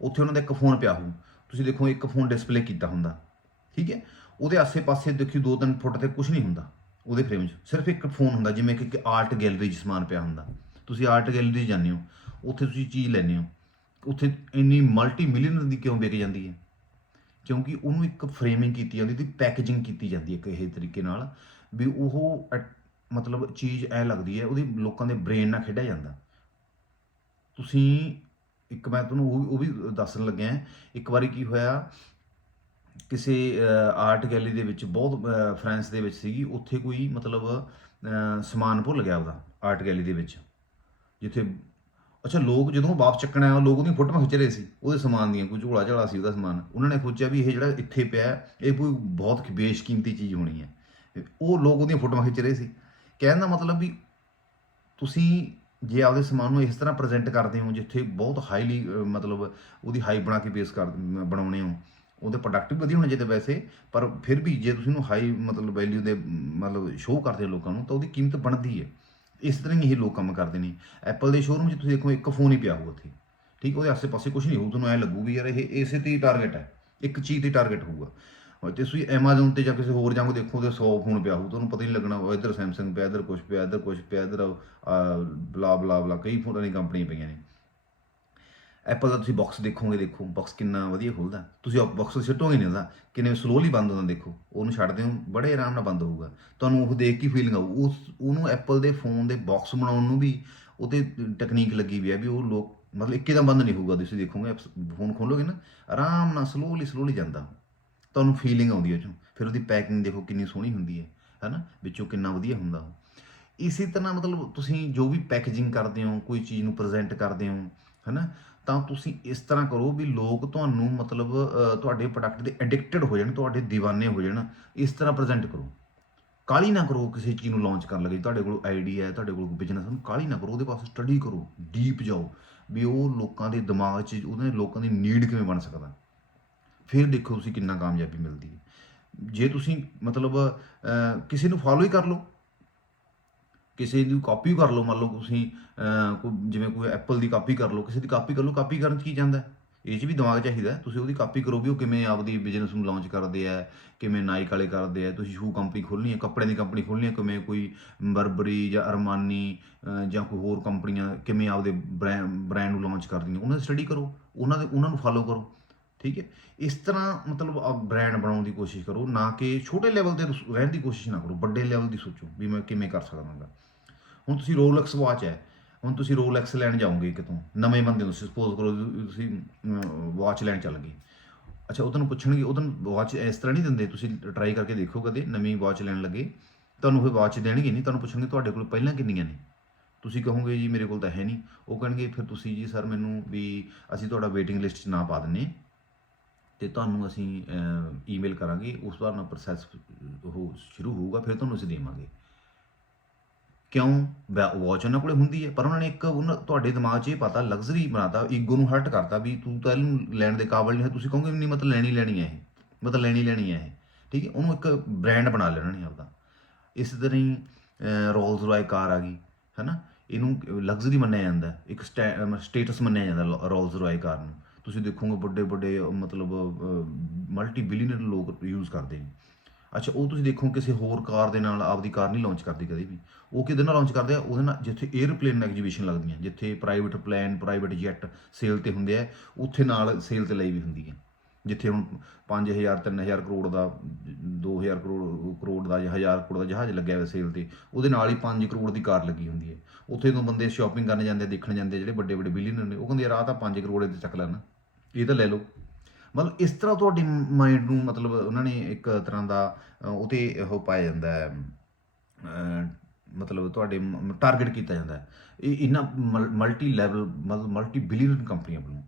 ਉੱਥੇ ਉਹਨਾਂ ਦਾ ਇੱਕ ਫੋਨ ਪਿਆ ਹੋਊ। ਤੁਸੀਂ ਦੇਖੋ, ਇੱਕ ਫੋਨ ਡਿਸਪਲੇ ਕੀਤਾ ਹੁੰਦਾ, ਠੀਕ ਹੈ? ਉਹਦੇ ਆਸੇ-ਪਾਸੇ ਦੇਖਿਓ, ਦੋ ਤਿੰਨ ਫੁੱਟ ਤੇ ਕੁਝ ਨਹੀਂ ਹੁੰਦਾ। ਉਹਦੇ ਫਰੇਮ 'ਚ। ਸਿਰਫ ਇੱਕ ਫੋਨ ਹੁੰਦਾ, ਜਿਵੇਂ ਕਿ ਆਰਟ ਗੈਲਰੀ 'ਚ ਸਮਾਨ ਪਿਆ ਹੁੰਦਾ। ਤੁਸੀਂ ਆਰਟ ਗੈਲਰੀ 'ਚ ਜਾਂਦੇ ਹੋ, ਉੱਥੇ ਤੁਸੀਂ ਚੀਜ਼ ਲੈਂਦੇ ਹੋ। ਉੱਥੇ ਇੰਨੀ ਮਲਟੀ ਮਿਲੀਅਨਰ ਦੀ ਕਿਉਂ ਵਿਕ ਜਾਂਦੀ ਹੈ? ਕਿਉਂਕਿ ਉਹਨੂੰ ਇੱਕ ਫਰੇਮਿੰਗ ਕੀਤੀ ਜਾਂਦੀ ਤੇ ਪੈਕੇਜਿੰਗ ਕੀਤੀ ਜਾਂਦੀ ਹੈ ਕਿਸੇ ਤਰੀਕੇ ਨਾਲ, ਵੀ ਉਹ ਅਟ- ਮਤਲਬ ਚੀਜ਼ ਐ ਲੱਗਦੀ ਹੈ, ਉਹਦੀ ਲੋਕਾਂ ਦੇ ਬ੍ਰੇਨ ਨਾਲ ਖੇਡਿਆ ਜਾਂਦਾ। ਤੁਸੀਂ, ਇੱਕ ਮੈਂ ਤੁਹਾਨੂੰ ਉਹ ਵੀ- ਉਹ ਵੀ ਦੱਸਣ ਲੱਗਿਆ, ਇੱਕ ਵਾਰੀ ਕੀ ਹੋਇਆ ਕਿਸੇ ਆਰਟ ਗੈਲਰੀ ਦੇ ਵਿੱਚ ਬਹੁਤ ਅਹ, ਫਰਾਂਸ ਦੇ ਵਿੱਚ ਸੀਗੀ ਉੱਥੇ ਕੋਈ ਮਤਲਬ ਸਮਾਨ ਭੁੱਲ ਗਿਆ ਉਹਦਾ ਆਰਟ ਗੈਲਰੀ ਦੇ ਵਿੱਚ। ਜਿੱਥੇ ਅੱਛਾ ਲੋਕ ਜਦੋਂ ਵਾਪਸ ਚੱਕਣ ਆਇਆ ਲੋਕ ਉਹਦੀਆਂ ਫੋਟੋਆਂ ਖਿੱਚ ਰਹੇ ਸੀ ਉਹਦੇ ਸਮਾਨ ਦੀਆਂ ਕੋਈ ਝੋਲਾ ਝਾਲਾ ਸੀ ਉਹਦਾ ਸਮਾਨ। ਉਹਨਾਂ ਨੇ ਸੋਚਿਆ ਵੀ ਇਹ ਜਿਹੜਾ ਇੱਥੇ ਪਿਆ ਇਹ ਕੋਈ ਬਹੁਤ ਬੇਸ਼ਕੀਮਤੀ ਚੀਜ਼ ਹੋਣੀ ਹੈ। ਉਹ ਲੋਕ ਉਹਦੀਆਂ ਫੋਟੋਆਂ ਖਿੱਚ ਰਹੇ ਸੀ। ਕਹਿਣ ਦਾ ਮਤਲਬ ਵੀ ਤੁਸੀਂ ਜੇ ਆਪਦੇ ਸਮਾਨ ਨੂੰ ਇਸ ਤਰ੍ਹਾਂ ਪ੍ਰੈਜ਼ੈਂਟ ਕਰਦੇ ਹੋ ਜਿੱਥੇ ਬਹੁਤ ਹਾਈਲੀ ਮਤਲਬ ਉਹਦੀ ਹਾਈ ਬਣਾ ਕੇ ਪੇਸ਼ ਕਰ ਬਣਾਉਣੇ ਹੋ ਉਹਦੇ ਪ੍ਰੋਡਕਟ ਵੀ ਵਧੀਆ ਹੋਣੇ ਚਾਹੀਦੇ ਵੈਸੇ, ਪਰ ਫਿਰ ਵੀ ਜੇ ਤੁਸੀਂ ਉਹਨੂੰ ਹਾਈ ਮਤਲਬ ਵੈਲਿਊ ਦੇ ਮਤਲਬ ਸ਼ੋਅ ਕਰਦੇ ਹੋ ਲੋਕਾਂ ਨੂੰ, ਤਾਂ ਉਹਦੀ ਕੀਮਤ ਬਣਦੀ ਹੈ। ਇਸ ਤਰ੍ਹਾਂ ਹੀ ਇਹ ਲੋਕ ਕੰਮ ਕਰਦੇ ਨੇ। ਐਪਲ ਦੇ ਸ਼ੋਰੂਮ 'ਚ ਤੁਸੀਂ ਦੇਖੋ, ਇੱਕ ਫੋਨ ਹੀ ਪਿਆ ਹੋਊ ਉੱਥੇ। ਠੀਕ, ਉਹਦੇ ਆਸੇ-ਪਾਸੇ ਕੁਝ ਨਹੀਂ ਹੋਊ, ਤੁਹਾਨੂੰ ਐ ਲੱਗੂ ਵੀ ਯਾਰ ਇਹ ਇਸੇ ਤੇ ਹੀ ਟਾਰਗੇਟ ਹੈ। ਇੱਕ ਚੀਜ਼ ਤੇ ਟਾਰਗੇਟ ਹੋਊਗਾ। ਔਰ ਤੇ ਤੁਸੀਂ Amazon ਤੇ ਜਾਂ ਕਿਸੇ ਹੋਰ ਜਾਂਗੋ ਦੇਖੋ ਤੇ 100 ਫੋਨ ਪਿਆ ਹੋਊ, ਤੁਹਾਨੂੰ ਪਤਾ ਹੀ ਨਹੀਂ ਲੱਗਣਾ ਇੱਧਰ Samsung ਪਿਆ, ਇੱਧਰ ਕੁਝ ਪਿਆ, ਇੱਧਰ ਕੁਝ ਪਿਆ, ਇੱਧਰ ਬਲਾ ਬਲਾ ਬਲਾ ਕਈ ਫੋਨਾਂ ਦੀਆਂ ਕੰਪਨੀਆਂ ਪਈਆਂ ਨੇ। ਐਪਲ ਦਾ ਤੁਸੀਂ ਬਾਕਸ ਦੇਖੋਗੇ, ਦੇਖੋ ਬਾਕਸ ਕਿੰਨਾ ਵਧੀਆ ਖੁੱਲਦਾ। ਤੁਸੀਂ ਬਾਕਸ ਸਿੱਟੋਗੇ ਨਹੀਂ ਉਹਦਾ, ਕਿੰਨੇ ਸਲੋਲੀ ਬੰਦ ਹੁੰਦਾ, ਦੇਖੋ। ਉਹਨੂੰ ਛੱਡਦੇ ਹੋ ਬੜੇ ਆਰਾਮ ਨਾਲ ਬੰਦ ਹੋਊਗਾ। ਤੁਹਾਨੂੰ ਉਹ ਦੇਖ ਕੇ ਫੀਲਿੰਗ ਆਊ। ਉਸ, ਉਹਨੂੰ ਐਪਲ ਦੇ ਫੋਨ ਦੇ ਬਾਕਸ ਬਣਾਉਣ ਨੂੰ ਵੀ ਉਹਤੇ ਟੈਕਨੀਕ ਲੱਗੀ ਵੀ ਹੈ ਵੀ ਉਹ ਲੋਕ, ਮਤਲਬ ਇੱਕੇ ਦਮ ਬੰਦ ਨਹੀਂ ਹੋਊਗਾ। ਤੁਸੀਂ ਦੇਖੋਗੇ ਫੋਨ ਖੋਲੋਗੇ ਨਾ, ਆਰਾਮ ਨਾਲ ਸਲੋਲੀ ਸਲੋਲੀ ਜਾਂਦਾ। ਤੁਹਾਨੂੰ ਫੀਲਿੰਗ ਆਉਂਦੀ ਹੈ ਉਹ ਚੋਂ। ਫਿਰ ਉਹਦੀ ਪੈਕਿੰਗ ਦੇਖੋ ਕਿੰਨੀ ਸੋਹਣੀ ਹੁੰਦੀ ਹੈ ਹੈਨਾ? ਵਿੱਚੋਂ ਕਿੰਨਾ ਵਧੀਆ ਹੁੰਦਾ ਉਹ। ਇਸੇ ਤਰ੍ਹਾਂ ਮਤਲਬ ਤੁਸੀਂ ਜੋ ਵੀ ਪੈਕੇਜਿੰਗ ਕਰਦੇ ਹੋ, ਕੋਈ ਚੀਜ਼ ਨੂੰ ਪ੍ਰੈਜ਼ੈਂਟ ਕਰਦੇ ਹੋ, ਹੈਨਾ? ਤਾਂ ਤੁਸੀਂ ਇਸ ਤਰ੍ਹਾਂ ਕਰੋ ਵੀ ਲੋਕ ਤੁਹਾਨੂੰ ਮਤਲਬ ਤੁਹਾਡੇ ਪ੍ਰੋਡਕਟ ਦੇ ਐਡਿਕਟਡ ਹੋ ਜਾਣ, ਤੁਹਾਡੇ دیਵਾਨੇ ਹੋ ਜਾਣ, ਇਸ ਤਰ੍ਹਾਂ ਪ੍ਰੈਜ਼ੈਂਟ ਕਰੋ। ਕਾਲੀ ਨਾ ਕਰੋ ਕਿਸੇ ਚੀਜ਼ ਨੂੰ ਲਾਂਚ ਕਰਨ ਲੱਗੇ, ਤੁਹਾਡੇ ਕੋਲ ਆਈਡੀਆ ਹੈ, ਤੁਹਾਡੇ ਕੋਲ ਬਿਜ਼ਨਸ ਹੈ ਕਾਲੀ ਨਾ ਕਰੋ, ਉਹਦੇ ਪਾਸੇ ਸਟੱਡੀ ਕਰੋ ਡੀਪ ਜਾਓ, ਵੀ ਉਹ ਲੋਕਾਂ ਦੇ ਦਿਮਾਗ 'ਚ, ਉਹਦੇ ਲੋਕਾਂ ਦੀ ਨੀਡ ਕਿਵੇਂ ਬਣ ਸਕਦਾ। ਫਿਰ ਦੇਖੋ ਤੁਸੀਂ ਕਿੰਨਾ ਕਾਮਯਾਬੀ ਮਿਲਦੀ ਹੈ। ਜੇ ਤੁਸੀਂ ਮਤਲਬ ਕਿਸੇ ਨੂੰ ਫਾਲੋ ਹੀ ਕਰ ਲਓ ਕਿਸੇ ਦੀ ਕਾਪੀ ਕਰ ਲਓ, ਮੰਨ ਲਓ ਤੁਸੀਂ ਕੋਈ ਜਿਵੇਂ ਕੋਈ ਐਪਲ ਦੀ ਕਾਪੀ ਕਰ ਲਓ, ਕਿਸੇ ਦੀ ਕਾਪੀ ਕਰ ਲਓ ਕਾਪੀ ਕਰਨ 'ਚ ਕੀ ਜਾਂਦਾ? ਇਹ 'ਚ ਵੀ ਦਿਮਾਗ ਚਾਹੀਦਾ ਤੁਸੀਂ ਉਹਦੀ ਕਾਪੀ ਕਰੋ ਵੀ ਉਹ ਕਿਵੇਂ ਆਪਦੀ ਬਿਜ਼ਨਸ ਨੂੰ ਲਾਂਚ ਕਰਦੇ ਆ, ਕਿਵੇਂ ਨਾਈਕ ਵਾਲੇ ਕਰਦੇ ਆ, ਤੁਸੀਂ ਸ਼ੂ ਕੰਪਨੀ ਖੋਲ੍ਹਣੀ ਹੈ ਕੱਪੜੇ ਦੀ ਕੰਪਨੀ ਖੋਲ੍ਹਣੀ ਹੈ, ਕਿਵੇਂ ਕੋਈ ਬਰਬਰੀ ਜਾਂ ਅਰਮਾਨੀ ਜਾਂ ਕੋਈ ਹੋਰ ਕੰਪਨੀਆਂ ਕਿਵੇਂ ਆਪਦੇ ਬ੍ਰਾਂਡ ਨੂੰ ਲਾਂਚ ਕਰਦੀਆਂ, ਉਹਨਾਂ ਦੀ ਸਟੱਡੀ ਕਰੋ, ਉਹਨਾਂ ਦੇ, ਉਹਨਾਂ ਨੂੰ ਫਾਲੋ ਕਰੋ, ਠੀਕ ਹੈ? ਇਸ ਤਰ੍ਹਾਂ ਮਤਲਬ ਆਪ ਬ੍ਰਾਂਡ ਬਣਾਉਣ ਦੀ ਕੋਸ਼ਿਸ਼ ਕਰੋ, ਨਾ ਕਿ ਛੋਟੇ ਲੈਵਲ ਤੇ ਰਹਿਣ ਦੀ ਕੋਸ਼ਿਸ਼ ਨਾ ਕਰੋ, ਵੱਡੇ ਲੈਵਲ ਦੀ ਸੋਚੋ ਵੀ ਮੈਂ ਕਿਵੇਂ ਕਰ ਸਕਦਾਂਗਾ ਹੁਣ ਤੁਸੀਂ ਰੋਲੈਕਸ ਵਾਚ ਹੈ, ਹੁਣ ਤੁਸੀਂ ਰੋਲੈਕਸ ਲੈਣ ਜਾਓਗੇ ਕਿਤੋਂ ਨਵੇਂ ਬੰਦੇ ਨੂੰ ਸਪੋਜ਼ ਕਰੋ ਤੁਸੀਂ- ਤੁਸੀਂ ਵਾਚ ਲੈਣ ਚੱਲ ਗਏ। ਅੱਛਾ, ਉਹ ਤੁਹਾਨੂੰ ਪੁੱਛਣਗੇ, ਉਹ ਤੁਹਾਨੂੰ ਵਾਚ ਇਸ ਤਰ੍ਹਾਂ ਨਹੀਂ ਦਿੰਦੇ, ਤੁਸੀਂ ਟਰਾਈ ਕਰਕੇ ਦੇਖੋ ਕਦੇ, ਨਵੀਂ ਵਾਚ ਲੈਣ ਲੱਗੇ, ਤੁਹਾਨੂੰ ਫਿਰ ਵਾਚ ਦੇਣਗੇ ਨਹੀਂ, ਤੁਹਾਨੂੰ ਪੁੱਛਣਗੇ ਤੁਹਾਡੇ ਕੋਲ ਪਹਿਲਾਂ ਕਿੰਨੀਆਂ ਨੇ। ਤੁਸੀਂ ਕਹੋਗੇ ਜੀ ਮੇਰੇ ਕੋਲ ਤਾਂ ਹੈ ਨਹੀਂ, ਉਹ ਕਹਿਣਗੇ ਫਿਰ ਤੁਸੀਂ ਜੀ ਸਰ ਮੈਨੂੰ ਵੀ ਅਸੀਂ ਤੁਹਾਡਾ ਵੇਟਿੰਗ ਲਿਸਟ 'ਚ ਨਾ ਪਾ ਦਿੰਨੇ ਤੇ ਤੁਹਾਨੂੰ ਅਸੀਂ ਈਮੇਲ ਕਰਾਂਗੇ, ਉਸ ਤੋਂ ਬਾਅਦ ਪ੍ਰੋਸੈਸ ਉਹ ਸ਼ੁਰੂ ਹੋਊਗਾ, ਫਿਰ ਤੁਹਾਨੂੰ ਅਸੀਂ ਦੇਵਾਂਗੇ। ਕਿਉਂ? ਵਾਚ ਉਹਨਾਂ ਕੋਲੇ ਹੁੰਦੀ ਹੈ ਪਰ ਉਹਨਾਂ ਨੇ ਇੱਕ ਉਹਨਾਂ ਤੁਹਾਡੇ ਦਿਮਾਗ 'ਚ ਇਹ ਪਤਾ ਲਗਜ਼ਰੀ ਬਣਾਤਾ ਈਗੋ ਨੂੰ ਹਰਟ ਕਰਤਾ ਵੀ ਤੂੰ ਤਾਂ ਇਹਨੂੰ ਲੈਣ ਦੇ ਕਾਬਿਲ ਨਹੀਂ ਹੈ ਤੁਸੀਂ ਕਹੋਗੇ ਨਹੀਂ ਮਤਲਬ ਲੈਣੀ ਲੈਣੀ ਹੈ ਇਹ। ਮਤਲਬ ਲੈਣੀ ਲੈਣੀ ਹੈ ਇਹ। ਠੀਕ ਹੈ? ਉਹਨੂੰ ਇੱਕ ਬ੍ਰਾਂਡ ਬਣਾ ਲੈਣਾ ਨਹੀਂ ਆਪਦਾ। ਇਸ ਤਰ੍ਹਾਂ ਹੀ ਰੋਲਸ ਰਾਏ ਕਾਰ ਆ ਗਈ ਹੈਨਾ? ਇਹਨੂੰ ਲਗਜ਼ਰੀ ਮੰਨਿਆ ਜਾਂਦਾ ਹੈ, ਇੱਕ ਸਟੇਟਸ ਮੰਨਿਆ ਜਾਂਦਾ ਰੋਲਸ ਰਾਏ ਕਾਰ ਨੂੰ। ਤੁਸੀਂ ਦੇਖੋਗੇ ਵੱਡੇ ਵੱਡੇ ਮਤਲਬ ਮਲਟੀ ਬਿਲੀਅਨਰ ਲੋਕ ਯੂਜ਼ ਕਰਦੇ ਨੇ। ਅੱਛਾ, ਉਹ ਤੁਸੀਂ ਦੇਖੋ ਕਿਸੇ ਹੋਰ ਕਾਰ ਦੇ ਨਾਲ ਆਪਦੀ ਕਾਰ ਨਹੀਂ ਲਾਂਚ ਕਰਦੀ ਕਦੇ ਵੀ। ਉਹ ਕਿਹਦੇ ਨਾਲ ਲਾਂਚ ਕਰਦੇ ਆ? ਉਹਦੇ ਨਾਲ ਜਿੱਥੇ 에ਅਰਪਲੇਨ ਐਗਜੀਬਿਸ਼ਨ ਲੱਗਦੀਆਂ, ਜਿੱਥੇ private plane private jet sale ਤੇ ਹੁੰਦੇ ਆ, ਉੱਥੇ ਨਾਲ ਸੇਲ ਤੇ ਲਈ ਵੀ ਹੁੰਦੀ ਹੈ। ਜਿੱਥੇ ਹੁਣ 5000 3000 ਕਰੋੜ ਦਾ 2000 ਕਰੋੜ ਕਰੋੜ ਦਾ ਜਾਂ 1000 ਕਰੋੜ ਦਾ ਜਹਾਜ਼ ਲੱਗਿਆ ਹੋਇਆ ਸੇਲ ਤੇ, ਉਹਦੇ ਨਾਲ ਹੀ 5 ਕਰੋੜ ਦੀ ਕਾਰ ਲੱਗੀ ਹੁੰਦੀ ਹੈ। ਉੱਥੇ ਤੋਂ ਬੰਦੇ ਸ਼ਾਪਿੰਗ ਕਰਨ ਜਾਂਦੇ ਦੇਖਣ ਜਾਂਦੇ ਜਿਹੜੇ ਵੱਡੇ ਵੱਡੇ ਬਿਲੀਅਨਰ ਨੇ, ਉਹ ਕਹਿੰਦੇ ਯਾਰ ਆਹ ਤਾਂ 5 ਕਰੋੜ ਦੇ ਚੱਕ ਲੈਣਾ। ਇਹ ਤਾਂ ਲੈ ਲਓ। ਮਤਲਬ ਇਸ ਤਰ੍ਹਾਂ ਤੁਹਾਡੀ ਮਾਈਂਡ ਨੂੰ ਮਤਲਬ ਉਹਨਾਂ ਨੇ ਇੱਕ ਤਰ੍ਹਾਂ ਦਾ ਅਹ, ਉਹ ਤੇ ਉਹ ਪਾਇਆ ਜਾਂਦਾ ਹੈ ਮਤਲਬ ਤੁਹਾਡੇ ਟਾਰਗੇਟ ਕੀਤਾ ਜਾਂਦਾ ਹੈ। ਇਹ ਇਹਨਾਂ ਮਲਟੀ ਲੈਵਲ ਮਤਲਬ ਮਲਟੀ ਬਿਲੀਅਨ ਕੰਪਨੀਆਂ ਵੱਲੋਂ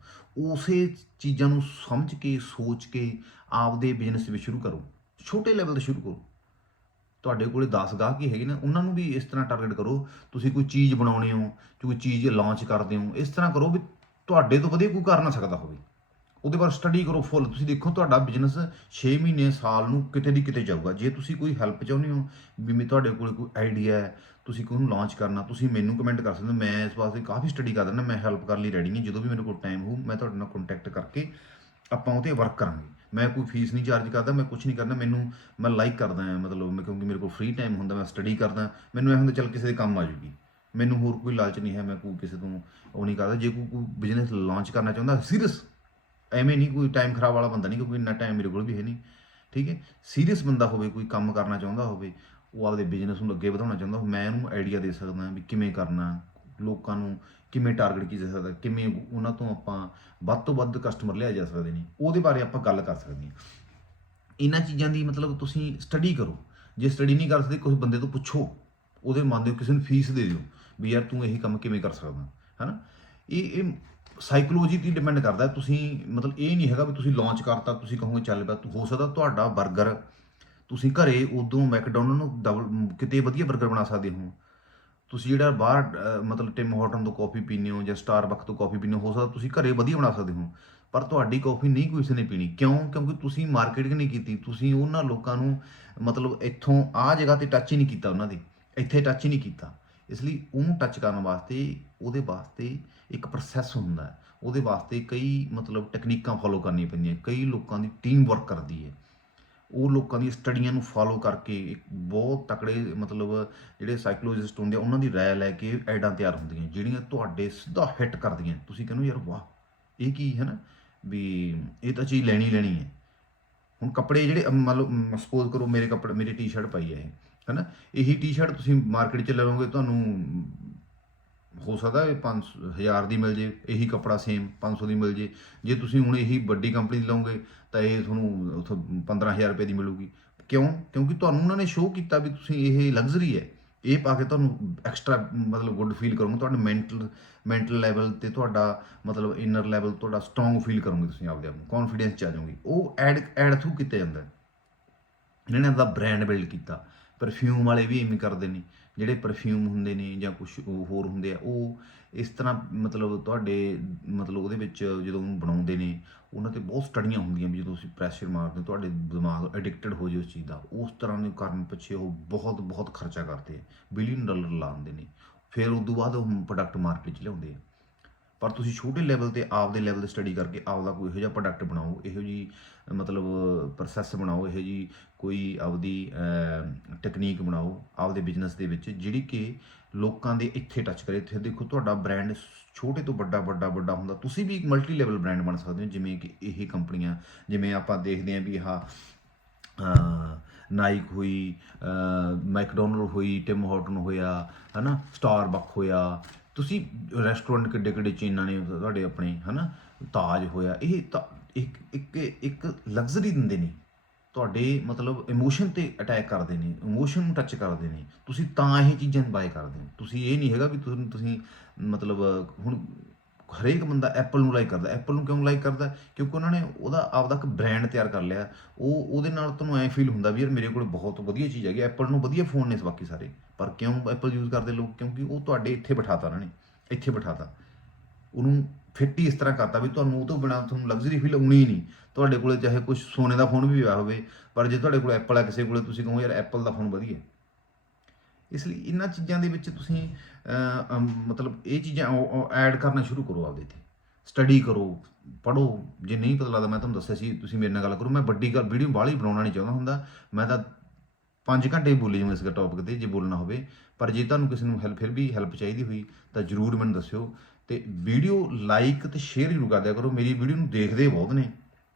ਉਸੇ ਚੀਜ਼ਾਂ ਨੂੰ ਸਮਝ ਕੇ ਸੋਚ ਕੇ ਆਪਦੇ ਬਿਜ਼ਨਸ ਵਿੱਚ ਸ਼ੁਰੂ ਕਰੋ। ਛੋਟੇ ਲੈਵਲ ਤੇ ਸ਼ੁਰੂ ਕਰੋ। ਤੁਹਾਡੇ ਕੋਲੇ 10 ਹੀ ਹੈਗੇ ਨਾ ਉਹਨਾਂ ਨੂੰ ਵੀ ਇਸ ਤਰ੍ਹਾਂ ਟਾਰਗੇਟ ਕਰੋ। ਤੁਸੀਂ ਕੋਈ ਚੀਜ਼ ਬਣਾਉਣੇ ਹੋ ਕੋਈ ਚੀਜ਼ ਲਾਂਚ ਕਰਦੇ ਹੋ ਇਸ ਤਰ੍ਹਾਂ ਕਰੋ ਵੀ ਤੁਹਾਡੇ ਤੋਂ ਵਧੀਆ ਕੋਈ ਕਰ ਨਾ ਸਕਦਾ ਹੋਵੇ। ਉਹਦੇ ਬਾਰੇ ਸਟੱਡੀ ਕਰੋ ਫੁੱਲ ਤੁਸੀਂ ਦੇਖੋ ਤੁਹਾਡਾ ਬਿਜ਼ਨਸ 6 ਮਹੀਨੇ, ਸਾਲ ਨੂੰ ਕਿਤੇ ਦੀ ਕਿਤੇ ਜਾਊਗਾ। ਜੇ ਤੁਸੀਂ ਕੋਈ ਹੈਲਪ ਚਾਹੁੰਦੇ ਹੋ, ਵੀ ਮੈਂ ਤੁਹਾਡੇ ਕੋਲ ਕੋਈ ਆਈਡੀਆ ਹੈ, ਤੁਸੀਂ ਕੋਈ ਨੂੰ ਲਾਂਚ ਕਰਨਾ, ਤੁਸੀਂ ਮੈਨੂੰ ਕਮੈਂਟ ਕਰ ਸਕਦੇ ਹੋ। ਮੈਂ ਇਸ ਵਾਸਤੇ ਕਾਫੀ ਸਟੱਡੀ ਕਰ ਦਿੰਦਾ, ਮੈਂ ਹੈਲਪ ਕਰਨ ਲਈ ਰੈਡੀ ਹਾਂ। ਜਦੋਂ ਵੀ ਮੇਰੇ ਕੋਲ ਟਾਈਮ ਹੋਊ, ਮੈਂ ਤੁਹਾਡੇ ਨਾਲ ਕੰਟੈਕਟ ਕਰਕੇ ਆਪਾਂ ਉਹ ਤੇ ਵਰਕ ਕਰਾਂਗੇ। ਮੈਂ ਕੋਈ ਫੀਸ ਨਹੀਂ ਚਾਰਜ ਕਰਦਾ, ਮੈਂ ਕੁਝ ਨਹੀਂ ਕਰਦਾ ਮੈਨੂੰ, ਮੈਂ ਲਾਈਕ ਕਰਦਾ ਹਾਂ, ਮਤਲਬ ਮੈਂ ਕਿਉਂਕਿ ਮੇਰੇ ਕੋਲ ਫ੍ਰੀ ਟਾਈਮ ਹੁੰਦਾ, ਮੈਂ ਸਟੱਡੀ ਕਰਦਾ ਮੈਨੂੰ ਇਹ ਹੁੰਦਾ, ਚੱਲ ਕਿਸੇ ਦੇ ਕੰਮ ਆ ਜੂਗੀ ਮੈਨੂੰ ਹੋਰ ਕੋਈ ਲਾਲਚ ਨਹੀਂ ਹੈ, ਮੈਂ ਕੋਈ ਕਿਸੇ ਤੋਂ ਉਹ ਨਹੀਂ ਕਰਦਾ। ਜੇ ਕੋਈ ਕੋਈ ਬਿਜ਼ਨਸ ਲਾਂਚ ਕਰਨਾ ਚਾਹੁੰਦਾ ਸੀਰੀਅਸ ਐਵੇਂ ਨਹੀਂ ਕੋਈ ਟਾਈਮ ਖਰਾਬ ਵਾਲਾ ਬੰਦਾ ਨਹੀਂ ਕਿਉਂਕਿ ਇੰਨਾ ਟਾਈਮ ਮੇਰੇ ਕੋਲ ਵੀ ਹੈ ਨਹੀਂ। ਠੀਕ ਹੈ? ਸੀਰੀਅਸ ਬੰਦਾ ਹੋਵੇ ਕੋਈ ਕੰਮ ਕਰਨਾ ਚਾਹੁੰਦਾ ਹੋਵੇ ਉਹ ਆਪਦੇ ਬਿਜ਼ਨਸ ਨੂੰ ਅੱਗੇ ਵਧਾਉਣਾ ਚਾਹੁੰਦਾ ਹੋਵੇ, ਮੈਂ ਉਹਨੂੰ ਆਈਡੀਆ ਦੇ ਸਕਦਾ ਵੀ ਕਿਵੇਂ ਕਰਨਾ ਲੋਕਾਂ ਨੂੰ ਕਿਵੇਂ ਟਾਰਗੇਟ ਕੀਤਾ ਜਾ ਸਕਦਾ ਕਿਵੇਂ ਉਹਨਾਂ ਤੋਂ ਆਪਾਂ ਵੱਧ ਤੋਂ ਵੱਧ ਕਸਟਮਰ ਲਿਆ ਜਾ ਸਕਦੇ ਨੇ। ਉਹਦੇ ਬਾਰੇ ਆਪਾਂ ਗੱਲ ਕਰ ਸਕਦੇ ਹਾਂ। ਇਹਨਾਂ ਚੀਜ਼ਾਂ ਦੀ ਮਤਲਬ ਤੁਸੀਂ ਸਟੱਡੀ ਕਰੋ। ਜੇ ਸਟੱਡੀ ਨਹੀਂ ਕਰ ਸਕਦੇ ਕਿਸੇ ਬੰਦੇ ਤੋਂ ਪੁੱਛੋ। ਉਹਦੇ ਮਨ ਦੇ ਕਿਸੇ ਨੂੰ ਫੀਸ ਦੇ ਦਿਓ ਵੀ ਯਾਰ ਤੂੰ ਇਹੀ ਕੰਮ ਕਿਵੇਂ ਕਰ ਸਕਦਾ ਹੈਨਾ? ਇਹ ਇਹ ਸਾਈਕੋਲੋਜੀ ਤੇ ਡਿਪੈਂਡ ਕਰਦਾ ਤੁਸੀਂ ਮਤਲਬ ਇਹ ਨਹੀਂ ਹੈਗਾ ਵੀ ਤੁਸੀਂ ਲਾਂਚ ਕਰਤਾ, ਤੁਸੀਂ ਕਹੋਗੇ ਚੱਲ ਪਿਆ ਹੋ ਸਕਦਾ ਤੁਹਾਡਾ 버ਗਰ ਤੁਸੀਂ ਘਰੇ ਉਦੋਂ ਮੈਕਡੋਨਲਡ ਨੂੰ ਡਬਲ ਕਿਤੇ ਵਧੀਆ 버ਗਰ ਬਣਾ ਸਕਦੇ ਹੋ। ਤੁਸੀਂ ਜਿਹੜਾ ਬਾਹਰ ਮਤਲਬ ਟਿਮ ਹਾਰਟਨ ਤੋਂ ਕਾਫੀ ਪੀਂਦੇ ਹੋ ਜਾਂ ਸਟਾਰਬਕ ਤੋਂ ਕਾਫੀ ਪੀਂਦੇ ਹੋ ਸਕਦਾ ਤੁਸੀਂ ਘਰੇ ਵਧੀਆ ਬਣਾ ਸਕਦੇ ਹੋ। ਪਰ ਤੁਹਾਡੀ ਕਾਫੀ ਨਹੀਂ ਕਿਸੇ ਨੇ ਪੀਣੀ। ਕਿਉਂ? ਕਿਉਂਕਿ ਤੁਸੀਂ ਮਾਰਕੀਟਿੰਗ ਨਹੀਂ ਕੀਤੀ। ਤੁਸੀਂ ਉਹਨਾਂ ਲੋਕਾਂ ਨੂੰ ਮਤਲਬ ਇੱਥੋਂ ਆਹ ਜਗ੍ਹਾ ਤੇ ਟੱਚ ਹੀ ਨਹੀਂ ਕੀਤਾ ਉਹਨਾਂ ਦੀ। ਇੱਥੇ ਟੱਚ ਹੀ ਨਹੀਂ ਕੀਤਾ। ਇਸ ਲਈ ਉਹਨੂੰ ਟੱਚ ਕਰਨ ਵਾਸਤੇ, ਉਹਦੇ ਵਾਸਤੇ ਇੱਕ ਪ੍ਰੋਸੈਸ ਹੁੰਦਾ ਉਹਦੇ ਵਾਸਤੇ ਕਈ ਮਤਲਬ ਟੈਕਨੀਕਾਂ ਫੋਲੋ ਕਰਨੀਆਂ ਪੈਂਦੀਆਂ ਕਈ ਲੋਕਾਂ ਦੀ ਟੀਮ ਵਰਕ ਕਰਦੀ ਹੈ। ਉਹ ਲੋਕਾਂ ਦੀ ਸਟੱਡੀਆਂ ਨੂੰ ਫਾਲੋ ਕਰਕੇ ਇੱਕ ਬਹੁਤ ਤਕੜੇ ਮਤਲਬ ਜਿਹੜੇ ਸਾਈਕੋਲੋਜਿਸਟ ਹੁੰਦੇ ਆ, ਉਹਨਾਂ ਦੀ ਰਾਏ ਲੈ ਕੇ ਐਡਾਂ ਤਿਆਰ ਹੁੰਦੀਆਂ ਜਿਹੜੀਆਂ ਤੁਹਾਡੇ ਸਿੱਧਾ ਹਿੱਟ ਕਰਦੀਆਂ ਤੁਸੀਂ ਕਹਿੰਦੇ ਯਾਰ ਵਾਹ, ਇਹ ਕੀ ਹੈ ਨਾ? ਵੀ ਇਹ ਤਾਂ ਚੀਜ਼ ਲੈਣੀ ਲੈਣੀ ਹੈ। ਹੁਣ ਕੱਪੜੇ ਜਿਹੜੇ ਮਤਲਬ ਸਪੋਜ਼ ਕਰੋ ਮੇਰੇ ਕੱਪੜੇ, ਮੇਰੇ ਟੀ-ਸ਼ਰਟ ਪਾਈ ਹੈ ਇਹ ਹੈਨਾ ਇਹੀ ਟੀ-ਸ਼ਰਟ ਤੁਸੀਂ ਮਾਰਕੀਟ 'ਚ ਲਵੋਗੇ ਤੁਹਾਨੂੰ ਹੋ ਸਕਦਾ ਇਹ 5000 ਦੀ ਮਿਲ ਜੇ, ਇਹੀ ਕੱਪੜਾ ਸੇਮ 500 ਦੀ ਮਿਲ ਜੇ। ਜੇ ਤੁਸੀਂ ਹੁਣ ਇਹੀ ਵੱਡੀ ਕੰਪਨੀ ਦੀ ਲਓਗੇ, ਤਾਂ ਇਹ ਤੁਹਾਨੂੰ ਉਥੋਂ 15000 ਰੁਪਏ ਦੀ ਮਿਲੂਗੀ। ਕਿਉਂ? ਕਿਉਂਕਿ ਤੁਹਾਨੂੰ ਉਹਨਾਂ ਨੇ ਸ਼ੋਅ ਕੀਤਾ ਵੀ ਤੁਸੀਂ ਇਹ ਲਗਜ਼ਰੀ ਹੈ। ਇਹ ਪਾ ਕੇ ਤੁਹਾਨੂੰ ਐਕਸਟਰਾ ਮਤਲਬ ਗੁੱਡ ਫੀਲ ਕਰੋਗੇ। ਤੁਹਾਡੇ ਮੈਂਟਲ ਮੈਂਟਲ ਲੈਵਲ ਤੇ ਤੁਹਾਡਾ ਮਤਲਬ ਇਨਰ ਲੈਵਲ ਤੁਹਾਡਾ ਸਟਰੋਂਗ ਫੀਲ ਕਰੋਗੇ ਤੁਸੀਂ ਆਪਦੇ ਆਪ ਨੂੰ। ਕੌਨਫੀਡੈਂਸ ਚ ਆ ਜਾਓਗੇ। ਉਹ ਐਡ ਐਡ ਥਰੂ ਕੀਤਾ ਜਾਂਦਾ ਇਹਨਾਂ ਨੇ ਆਪਦਾ ਬ੍ਰਾਂਡ ਬਿਲਡ ਕੀਤਾ। ਪਰਫਿਊਮ ਵਾਲੇ ਵੀ ਐਵੇਂ ਕਰਦੇ ਨੇ। ਜਿਹੜੇ ਪਰਫਿਊਮ ਹੁੰਦੇ ਨੇ ਜਾਂ ਕੁਝ ਹੋਰ ਹੁੰਦੇ ਆ, ਉਹ ਇਸ ਤਰ੍ਹਾਂ ਮਤਲਬ ਤੁਹਾਡੇ ਮਤਲਬ ਉਹਦੇ ਵਿੱਚ ਜਦੋਂ ਉਹਨੂੰ ਬਣਾਉਂਦੇ ਨੇ, ਉਹਨਾਂ ਤੇ ਬਹੁਤ ਸਟੱਡੀਆਂ ਹੁੰਦੀਆਂ ਵੀ ਜਦੋਂ ਤੁਸੀਂ ਪ੍ਰੈਸ਼ਰ ਮਾਰਦੇ ਤੁਹਾਡੇ ਦਿਮਾਗ ਐਡਿਕਟਡ ਹੋ ਜੇ ਉਸ ਚੀਜ਼ ਦਾ। ਉਸ ਤਰ੍ਹਾਂ ਦੇ ਕਾਰਨ ਪਿੱਛੇ ਉਹ ਬਹੁਤ ਬਹੁਤ ਖਰਚਾ ਕਰਦੇ ਆ ਬਿਲੀਅਨ ਡਾਲਰ ਲਾਉਂਦੇ ਨੇ। ਫਿਰ ਉਸ ਤੋਂ ਬਾਅਦ ਉਹ ਪ੍ਰੋਡਕਟ ਮਾਰਕੀਟ 'ਚ ਲਿਆਉਂਦੇ ਆ। ਪਰ ਤੁਸੀਂ ਛੋਟੇ ਲੈਵਲ ਤੇ ਆਪਦੇ ਲੈਵਲ ਤੇ ਸਟੱਡੀ ਕਰਕੇ ਆਪਦਾ ਕੋਈ ਇਹੋ ਜਿਹਾ ਪ੍ਰੋਡਕਟ ਬਣਾਓ, ਇਹੋ ਜੀ ਮਤਲਬ ਪ੍ਰੋਸੈਸ ਬਣਾਓ, ਇਹੋ ਜੀ ਕੋਈ ਆਪਦੀ ਟੈਕਨੀਕ ਬਣਾਓ ਆਪਦੇ ਬਿਜ਼ਨਸ ਦੇ ਵਿੱਚ, ਜਿਹੜੀ ਕਿ ਲੋਕਾਂ ਦੇ ਇੱਥੇ ਟੱਚ ਕਰੇ। ਇੱਥੇ ਦੇਖੋ ਤੁਹਾਡਾ ਬ੍ਰਾਂਡ ਛੋਟੇ ਤੋਂ ਵੱਡਾ ਵੱਡਾ ਵੱਡਾ ਹੁੰਦਾ। ਤੁਸੀਂ ਵੀ ਇੱਕ ਮਲਟੀ ਲੈਵਲ ਬ੍ਰਾਂਡ ਬਣ ਸਕਦੇ ਹੋ, ਜਿਵੇਂ ਕਿ ਇਹ ਕੰਪਨੀਆਂ, ਜਿਵੇਂ ਆਪਾਂ ਦੇਖਦੇ ਹਾਂ ਵੀ ਆਹ ਨਾਈਕ ਹੋਈ ਮੈਕਡੋਨਲਡ ਹੋਈ ਟਿਮ ਹਾਰਟਨ ਹੋਇਆ, ਹਨਾ ਸਟਾਰਬਕ ਹੋਇਆ। ਤੁਸੀਂ ਰੈਸਟੋਰੈਂਟ ਕਿੱਡੇ ਕਿੱਡੇ ਚੇਨਾਂ ਨੇ ਤੁਹਾਡੇ ਆਪਣੇ, ਹਨਾ, ਤਾਜ ਹੋਇਆ। ਇਹ ਤਾਂ ਇੱਕ ਇੱਕ ਇੱਕ ਲਗਜ਼ਰੀ ਦਿੰਦੇ ਨੇ। ਤੁਹਾਡੇ ਮਤਲਬ ਇਮੋਸ਼ਨ ਤੇ ਅਟੈਕ ਕਰਦੇ ਨੇ ਇਮੋਸ਼ਨ ਨੂੰ ਟੱਚ ਕਰਦੇ ਨੇ, ਤੁਸੀਂ ਤਾਂ ਇਹ ਚੀਜ਼ਾਂ ਬਾਏ ਕਰਦੇ ਹੋ। ਤੁਸੀਂ ਇਹ ਨਹੀਂ ਹੈਗਾ ਵੀ ਤੁਸੀਂ ਤੁਸੀਂ ਮਤਲਬ ਹੁਣ ਹਰੇਕ ਬੰਦਾ ਐਪਲ ਨੂੰ ਲਾਈਕ ਕਰਦਾ। ਐਪਲ ਨੂੰ ਕਿਉਂ ਲਾਈਕ ਕਰਦਾ? ਕਿਉਂਕਿ ਉਹਨਾਂ ਨੇ ਉਹਦਾ ਆਪਦਾ ਇੱਕ ਬ੍ਰਾਂਡ ਤਿਆਰ ਕਰ ਲਿਆ। ਉਹ, ਉਹਦੇ ਨਾਲ ਤੁਹਾਨੂੰ ਐ ਫੀਲ ਹੁੰਦਾ ਵੀ ਯਾਰ ਮੇਰੇ ਕੋਲ ਬਹੁਤ ਵਧੀਆ ਚੀਜ਼ ਹੈਗੀ ਐਪਲ ਨੂੰ ਵਧੀਆ ਫੋਨ ਨੇ ਬਾਕੀ ਸਾਰੇ। ਪਰ ਕਿਉਂ ਐਪਲ ਯੂਜ਼ ਕਰਦੇ ਲੋਕ? ਕਿਉਂਕਿ ਉਹ ਤੁਹਾਡੇ ਇੱਥੇ ਬਿਠਾਤਾ ਉਹਨਾਂ ਨੇ। ਇੱਥੇ ਬਿਠਾਤਾ। ਉਹਨੂੰ ਫਿੱਟ ਹੀ ਇਸ ਤਰ੍ਹਾਂ ਕਰਤਾ ਵੀ ਤੁਹਾਨੂੰ ਉਹ ਤੋਂ ਬਿਨਾ ਤੁਹਾਨੂੰ ਲਗਜ਼ਰੀ ਫੀਲ ਆਉਣੀ ਹੀ ਨਹੀਂ। ਤੁਹਾਡੇ ਕੋਲੇ ਚਾਹੇ ਕੁਝ ਸੋਨੇ ਦਾ ਫੋਨ ਵੀ ਹੋਇਆ ਹੋਵੇ, ਪਰ ਜੇ ਤੁਹਾਡੇ ਕੋਲ ਐਪਲ ਆ, ਕਿਸੇ ਕੋਲੇ ਤੁਸੀਂ ਕਹੋ ਯਾਰ ਐਪਲ ਦਾ ਫੋਨ ਵਧੀਆ। ਇਸ ਲਈ ਇਹਨਾਂ ਚੀਜ਼ਾਂ ਦੇ ਵਿੱਚ ਤੁਸੀਂ ਮਤਲਬ ਇਹ ਚੀਜ਼ਾਂ ਐਡ ਕਰਨਾ ਸ਼ੁਰੂ ਕਰੋ ਆਪਦੇ ਤੇ। ਸਟੱਡੀ ਕਰੋ ਪੜੋ ਜੇ ਨਹੀਂ ਪਤਾ ਲੱਗਦਾ, ਮੈਂ ਤੁਹਾਨੂੰ ਦੱਸਿਆ ਸੀ, ਤੁਸੀਂ ਮੇਰੇ ਨਾਲ ਗੱਲ ਕਰੋ। ਮੈਂ ਵੱਡੀ ਗੱਲ ਵੀਡੀਓ ਬਾਹਲੀ ਬਣਾਉਣਾ ਨਹੀਂ ਚਾਹੁੰਦਾ ਹੁੰਦਾ। ਮੈਂ ਤਾਂ 5 ਘੰਟੇ ਬੋਲੀ ਜਾਵਾਂ ਇਸ ਟੌਪਿਕ ਤੇ, ਜੇ ਬੋਲਣਾ ਹੋਵੇ। ਪਰ ਜੇ ਤੁਹਾਨੂੰ ਕਿਸੇ ਨੂੰ ਹੈਲਪ ਫਿਰ ਵੀ ਹੈਲਪ ਚਾਹੀਦੀ ਹੋਈ, ਤਾਂ ਜਰੂਰ ਮੈਨੂੰ ਦੱਸਿਓ। ਤੇ ਵੀਡੀਓ ਲਾਈਕ ਤੇ ਸ਼ੇਅਰ ਜ਼ਰੂਰ ਕਰ ਦਿਆ ਕਰੋ। ਮੇਰੀ ਵੀਡੀਓ ਨੂੰ ਦੇਖਦੇ ਬਹੁਤ ਨੇ।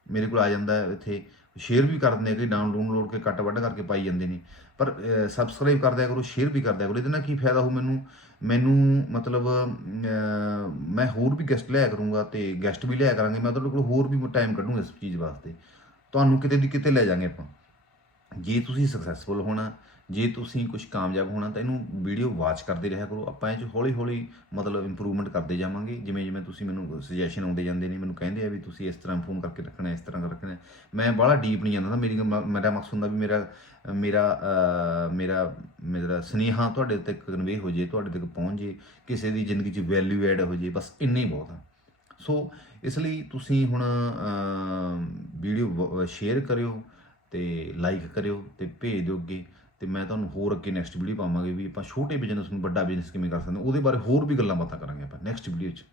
ਮੇਰੇ ਕੋਲ ਆ ਜਾਂਦਾ ਇੱਥੇ। ਸ਼ੇਅਰ ਵੀ ਕਰ ਦਿੰਦੇ ਆ ਕਿ ਡਾਊਨਲੋਡ ਕੇ ਕੱਟ ਵੱਢ ਕਰਕੇ ਪਾਈ ਜਾਂਦੇ ਨੇ। ਪਰ ਸਬਸਕ੍ਰਾਈਬ ਕਰ ਦਿਆ ਕਰੋ ਸ਼ੇਅਰ ਵੀ ਕਰ ਦਿਆ ਕਰੋ। ਇਹਦੇ ਨਾਲ ਕੀ ਫਾਇਦਾ ਹੋ ਮੈਨੂੰ? ਮੈਨੂੰ ਮਤਲਬ ਮੈਂ ਹੋਰ ਵੀ ਗੈਸਟ ਲਿਆ ਕਰੂੰਗਾ ਤੇ ਗੈਸਟ ਵੀ ਲਿਆ ਕਰਾਂਗੇ। ਮੈਂ ਤੁਹਾਡੇ ਕੋਲ ਹੋਰ ਵੀ ਟਾਈਮ ਕੱਢੂੰਗਾ ਇਸ ਚੀਜ਼ ਵਾਸਤੇ। ਤੁਹਾਨੂੰ ਕਿਤੇ ਦੀ ਕਿਤੇ ਲੈ ਜਾਾਂਗੇ ਆਪਾਂ। ਜੇ ਤੁਸੀਂ ਸਕਸੈਸਫੁਲ ਹੋਣਾ ਜੇ ਤੁਸੀਂ ਕੁਝ ਕਾਮਯਾਬ ਹੋਣਾ ਤਾਂ ਇਹਨੂੰ ਵੀਡੀਓ ਵਾਚ ਕਰਦੇ ਰਿਹਾ ਕਰੋ। ਆਪਾਂ ਇਹ ਚ ਹੌਲੀ ਹੌਲੀ ਮਤਲਬ ਇੰਪਰੂਵਮੈਂਟ ਕਰਦੇ ਜਾਵਾਂਗੇ। ਜਿਵੇਂ ਜਿਵੇਂ ਤੁਸੀਂ ਮੈਨੂੰ ਸੁਜੈਸ਼ਨ ਆਉਂਦੇ ਜਾਂਦੇ ਨੇ, ਮੈਨੂੰ ਕਹਿੰਦੇ ਆ ਵੀ ਤੁਸੀਂ ਇਸ ਤਰ੍ਹਾਂ ਫੋਨ ਕਰਕੇ ਰੱਖਣਾ ਇਸ ਤਰ੍ਹਾਂ ਰੱਖਣਾ ਮੈਂ ਬਾਹਲਾ ਡੀਪ ਨਹੀਂ ਜਾਂਦਾ ਮੇਰੀ ਮੇਰਾ ਮਕਸਦ ਹੁੰਦਾ ਵੀ ਮੇਰਾ ਮੇਰਾ ਮੇਰਾ ਮੇਰਾ ਸੁਨੇਹਾ ਤੁਹਾਡੇ ਤੱਕ ਕਨਵੇ ਹੋ ਜੇ ਤੁਹਾਡੇ ਤੱਕ ਪਹੁੰਚ ਜੇ ਕਿਸੇ ਦੀ ਜ਼ਿੰਦਗੀ 'ਚ ਵੈਲਿਊ ਐਡ ਹੋ ਜੇ ਬਸ ਇੰਨਾ ਹੀ ਬਹੁਤ ਆ। ਸੋ ਇਸ ਲਈ ਤੁਸੀਂ ਹੁਣ ਵੀਡੀਓ ਸ਼ੇਅਰ ਕਰਿਓ ਤੇ ਲਾਈਕ ਕਰਿਓ ਤੇ ਭੇਜ ਦਿਓ ਅੱਗੇ। ਤੇ ਮੈਂ ਤੁਹਾਨੂੰ ਹੋਰ ਅੱਗੇ ਨੈਕਸਟ ਵੀਡੀਓ ਪਾਵਾਂਗੇ ਵੀ ਆਪਾਂ ਛੋਟੇ ਬਿਜ਼ਨਸ ਨੂੰ ਵੱਡਾ ਬਿਜ਼ਨਸ ਕਿਵੇਂ ਕਰ ਸਕਦੇ ਹਾਂ, ਉਹਦੇ ਬਾਰੇ ਹੋਰ ਵੀ ਗੱਲਾਂ ਬਾਤਾਂ ਕਰਾਂਗੇ ਆਪਾਂ ਨੈਕਸਟ ਵੀਡੀਓ 'ਚ।